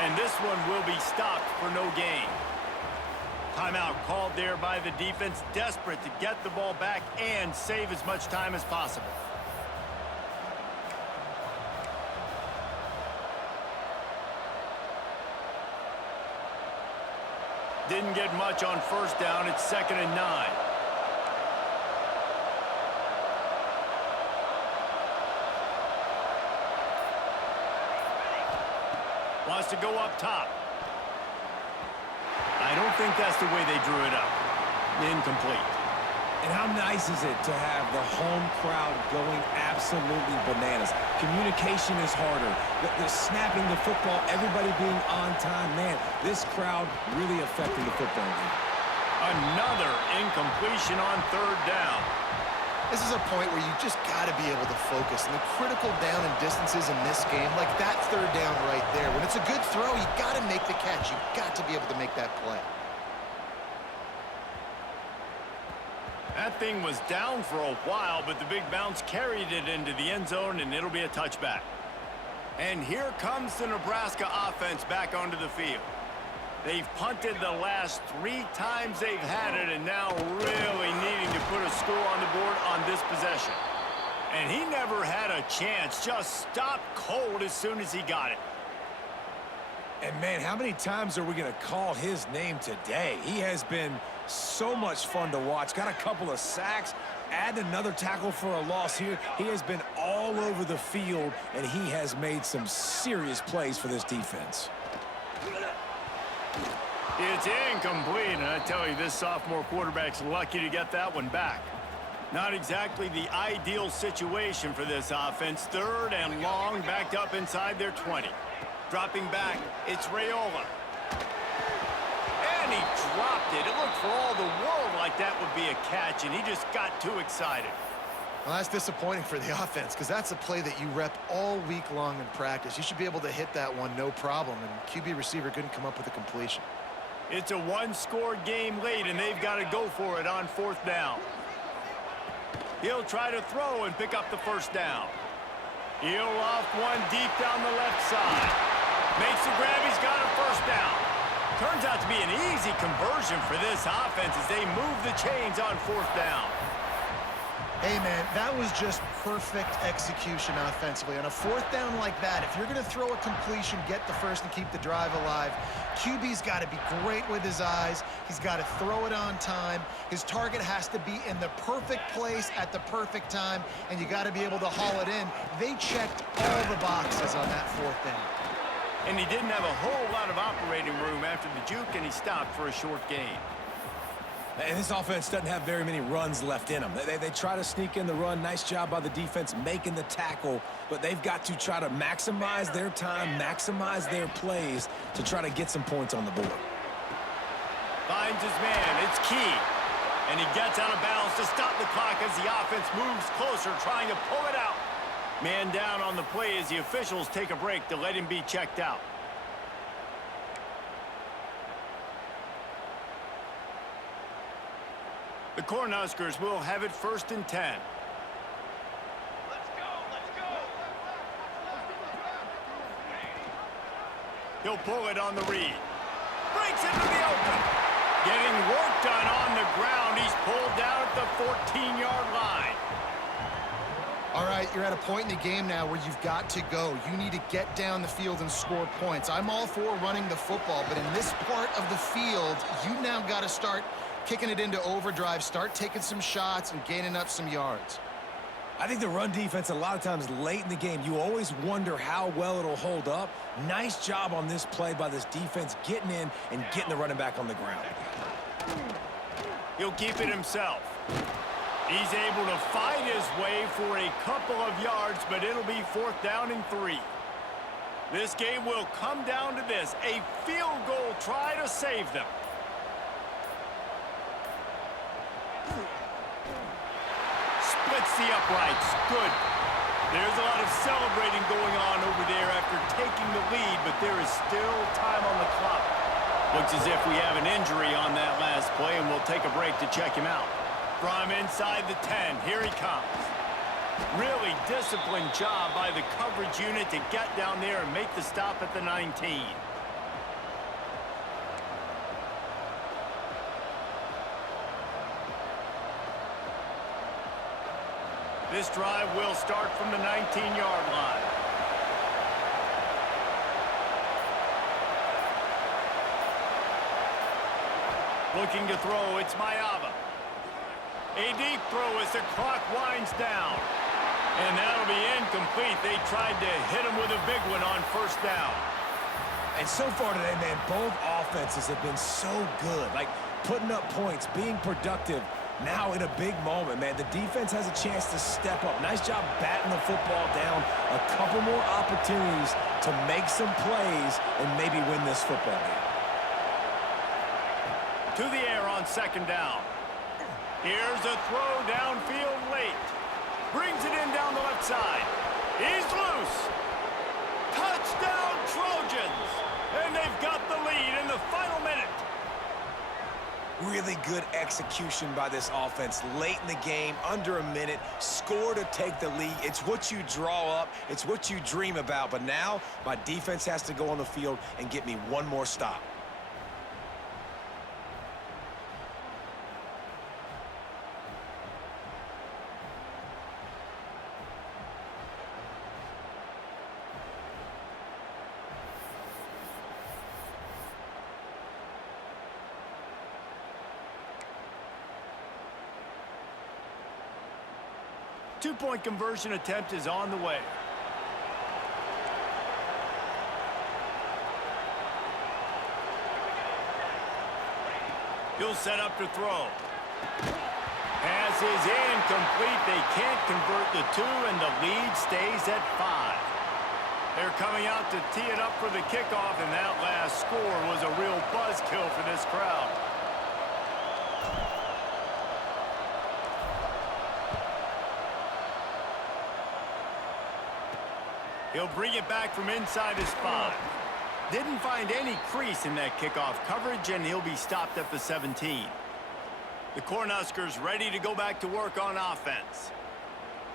And this one will be stopped for no gain. Timeout called there by the defense, desperate to get the ball back and save as much time as possible. Didn't get much on first down. It's 2nd and 9. Wants to go up top. I don't think that's the way they drew it up. Incomplete. And how nice is it to have the home crowd going absolutely bananas? Communication is harder. The snapping the football, everybody being on time. Man, this crowd really affecting the football game. Another incompletion on third down. This is a point where you just got to be able to focus. And the critical down and distances in this game, like that third down right there, when it's a good throw, you got to make the catch. You got to be able to make that play. That thing was down for a while, but the big bounce carried it into the end zone, and it'll be a touchback. And here comes the Nebraska offense back onto the field. They've punted the last 3 times they've had it, and now really needing to put a score on the board on this possession. And he never had a chance, just stopped cold as soon as he got it. And, man, how many times are we going to call his name today? He has been so much fun to watch. Got a couple of sacks, add another tackle for a loss here. He has been all over the field, and he has made some serious plays for this defense. It's incomplete, and I tell you, this sophomore quarterback's lucky to get that one back. Not exactly the ideal situation for this offense. 3rd and long, backed up inside their 20. Dropping back, it's Raiola. And he dropped it. It looked for all the world like that would be a catch, and he just got too excited. Well, that's disappointing for the offense because that's a play that you rep all week long in practice. You should be able to hit that one no problem, and QB receiver couldn't come up with a completion. It's a one-score game late, and they've got to go for it on 4th down. He'll try to throw and pick up the first down. He'll off one deep down the left side. Makes the grab. He's got a first down. Turns out to be an easy conversion for this offense as they move the chains on 4th down. Hey, man, that was just perfect execution offensively. On a 4th down like that, if you're going to throw a completion, get the first and keep the drive alive, QB's got to be great with his eyes. He's got to throw it on time. His target has to be in the perfect place at the perfect time, and you got to be able to haul it in. They checked all the boxes on that 4th down. And he didn't have a whole lot of operating room after the juke, and he stopped for a short gain. And this offense doesn't have very many runs left in them. They try to sneak in the run. Nice job by the defense making the tackle, but they've got to try to maximize their time, maximize their plays to try to get some points on the board. Finds his man. It's Key. And he gets out of bounds to stop the clock as the offense moves closer, trying to pull it out. Man down on the play as the officials take a break to let him be checked out. The Cornhuskers will have it 1st and 10. Let's go, let's go. He'll pull it on the read. Breaks into the open. Getting work done on the ground. He's pulled down at the 14-yard line. All right, you're at a point in the game now where you've got to go. You need to get down the field and score points. I'm all for running the football, but in this part of the field, you now got to start kicking it into overdrive, start taking some shots and gaining up some yards. I think the run defense, a lot of times late in the game, you always wonder how well it'll hold up. Nice job on this play by this defense, getting in and getting the running back on the ground. He'll keep it himself. He's able to fight his way for a couple of yards, but it'll be 4th down and 3. This game will come down to this, a field goal try to save them. Splits the uprights. Good. There's a lot of celebrating going on over there after taking the lead, but there is still time on the clock. Looks as if we have an injury on that last play, and we'll take a break to check him out. From inside the 10, here he comes. Really disciplined job by the coverage unit to get down there and make the stop at the 19. This drive will start from the 19-yard line. Looking to throw, it's Mayava. A deep throw as the clock winds down. And that'll be incomplete. They tried to hit him with a big one on 1st down. And so far today, man, both offenses have been so good. Like, putting up points, being productive. Now in a big moment, man, the defense has a chance to step up. Nice job batting the football down. A couple more opportunities to make some plays and maybe win this football game. To the air on 2nd down. Here's a throw downfield late. Brings it in down the left side. He's loose. Touchdown Trojans. And they've got the lead in the final minute. Really good execution by this offense late in the game, under a minute, score to take the lead. It's what you draw up, it's what you dream about, but now my defense has to go on the field and get me one more stop. Two-point conversion attempt is on the way. He'll set up to throw. Pass is incomplete. They can't convert the 2, and the lead stays at 5. They're coming out to tee it up for the kickoff, and that last score was a real buzzkill for this crowd. He'll bring it back from inside his 5. Didn't find any crease in that kickoff coverage, and he'll be stopped at the 17. The Cornhuskers ready to go back to work on offense.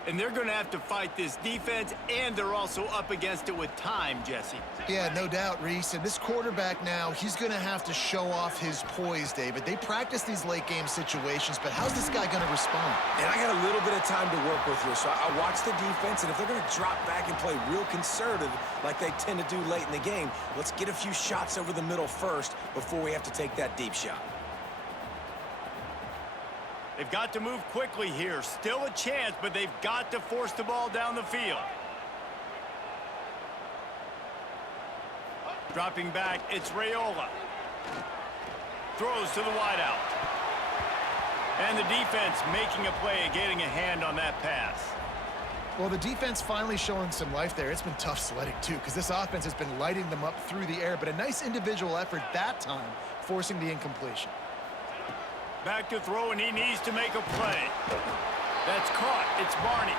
And they're going to have to fight this defense, and they're also up against it with time, Jesse. Yeah, no doubt, Reese. And this quarterback now, he's going to have to show off his poise, David. They practice these late-game situations, but how's this guy going to respond? And I got a little bit of time to work with here, so I watch the defense, and if they're going to drop back and play real conservative like they tend to do late in the game, let's get a few shots over the middle first before we have to take that deep shot. They've got to move quickly here. Still a chance, but they've got to force the ball down the field. Dropping back, it's Raiola. Throws to the wideout. And the defense making a play, getting a hand on that pass. Well, the defense finally showing some life there. It's been tough sledding, too, because this offense has been lighting them up through the air, but a nice individual effort that time, forcing the incompletion. Back to throw, and he needs to make a play. That's caught. It's Barney.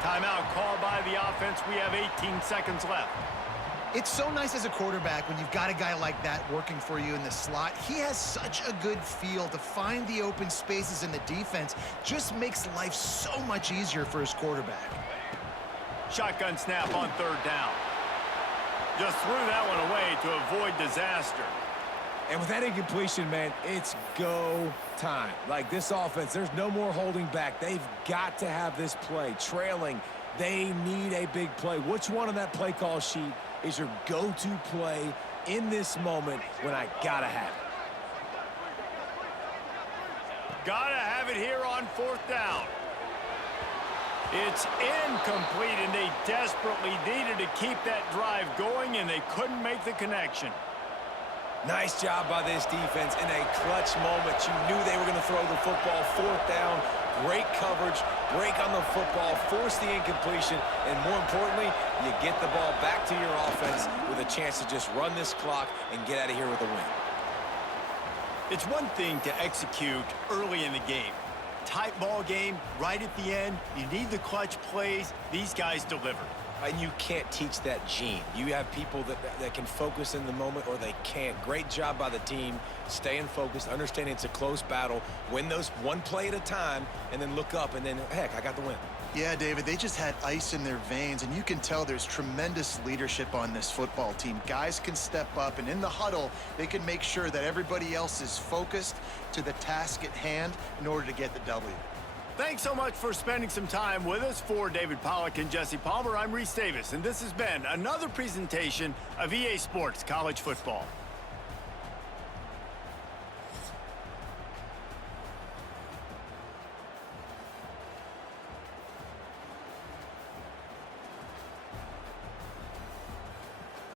Timeout called by the offense. We have 18 seconds left. It's so nice as a quarterback when you've got a guy like that working for you in the slot. He has such a good feel to find the open spaces in the defense. Just makes life so much easier for his quarterback. Shotgun snap on 3rd down. Just threw that one away to avoid disaster. And with that incompletion, man, it's go time. Like this offense, there's no more holding back. They've got to have this play. Trailing, they need a big play. Which one on that play call sheet is your go-to play in this moment when I gotta have it? Gotta have it here on 4th down. It's incomplete, and they desperately needed to keep that drive going, and they couldn't make the connection. Nice job by this defense in a clutch moment. You knew they were going to throw the football. 4th down, great coverage, break on the football, force the incompletion, and more importantly, you get the ball back to your offense with a chance to just run this clock and get out of here with a win. It's one thing to execute early in the game. Tight ball game, right at the end, you need the clutch plays. These guys deliver. And you can't teach that gene. You have people that can focus in the moment or they can't. Great job by the team, staying focused, understanding it's a close battle, win those one play at a time, and then look up, and then, heck, I got the win. Yeah, David, they just had ice in their veins, and you can tell there's tremendous leadership on this football team. Guys can step up, and in the huddle, they can make sure that everybody else is focused to the task at hand in order to get the W. Thanks so much for spending some time with us. For David Pollack and Jesse Palmer, I'm Reese Davis, and this has been another presentation of EA Sports College Football.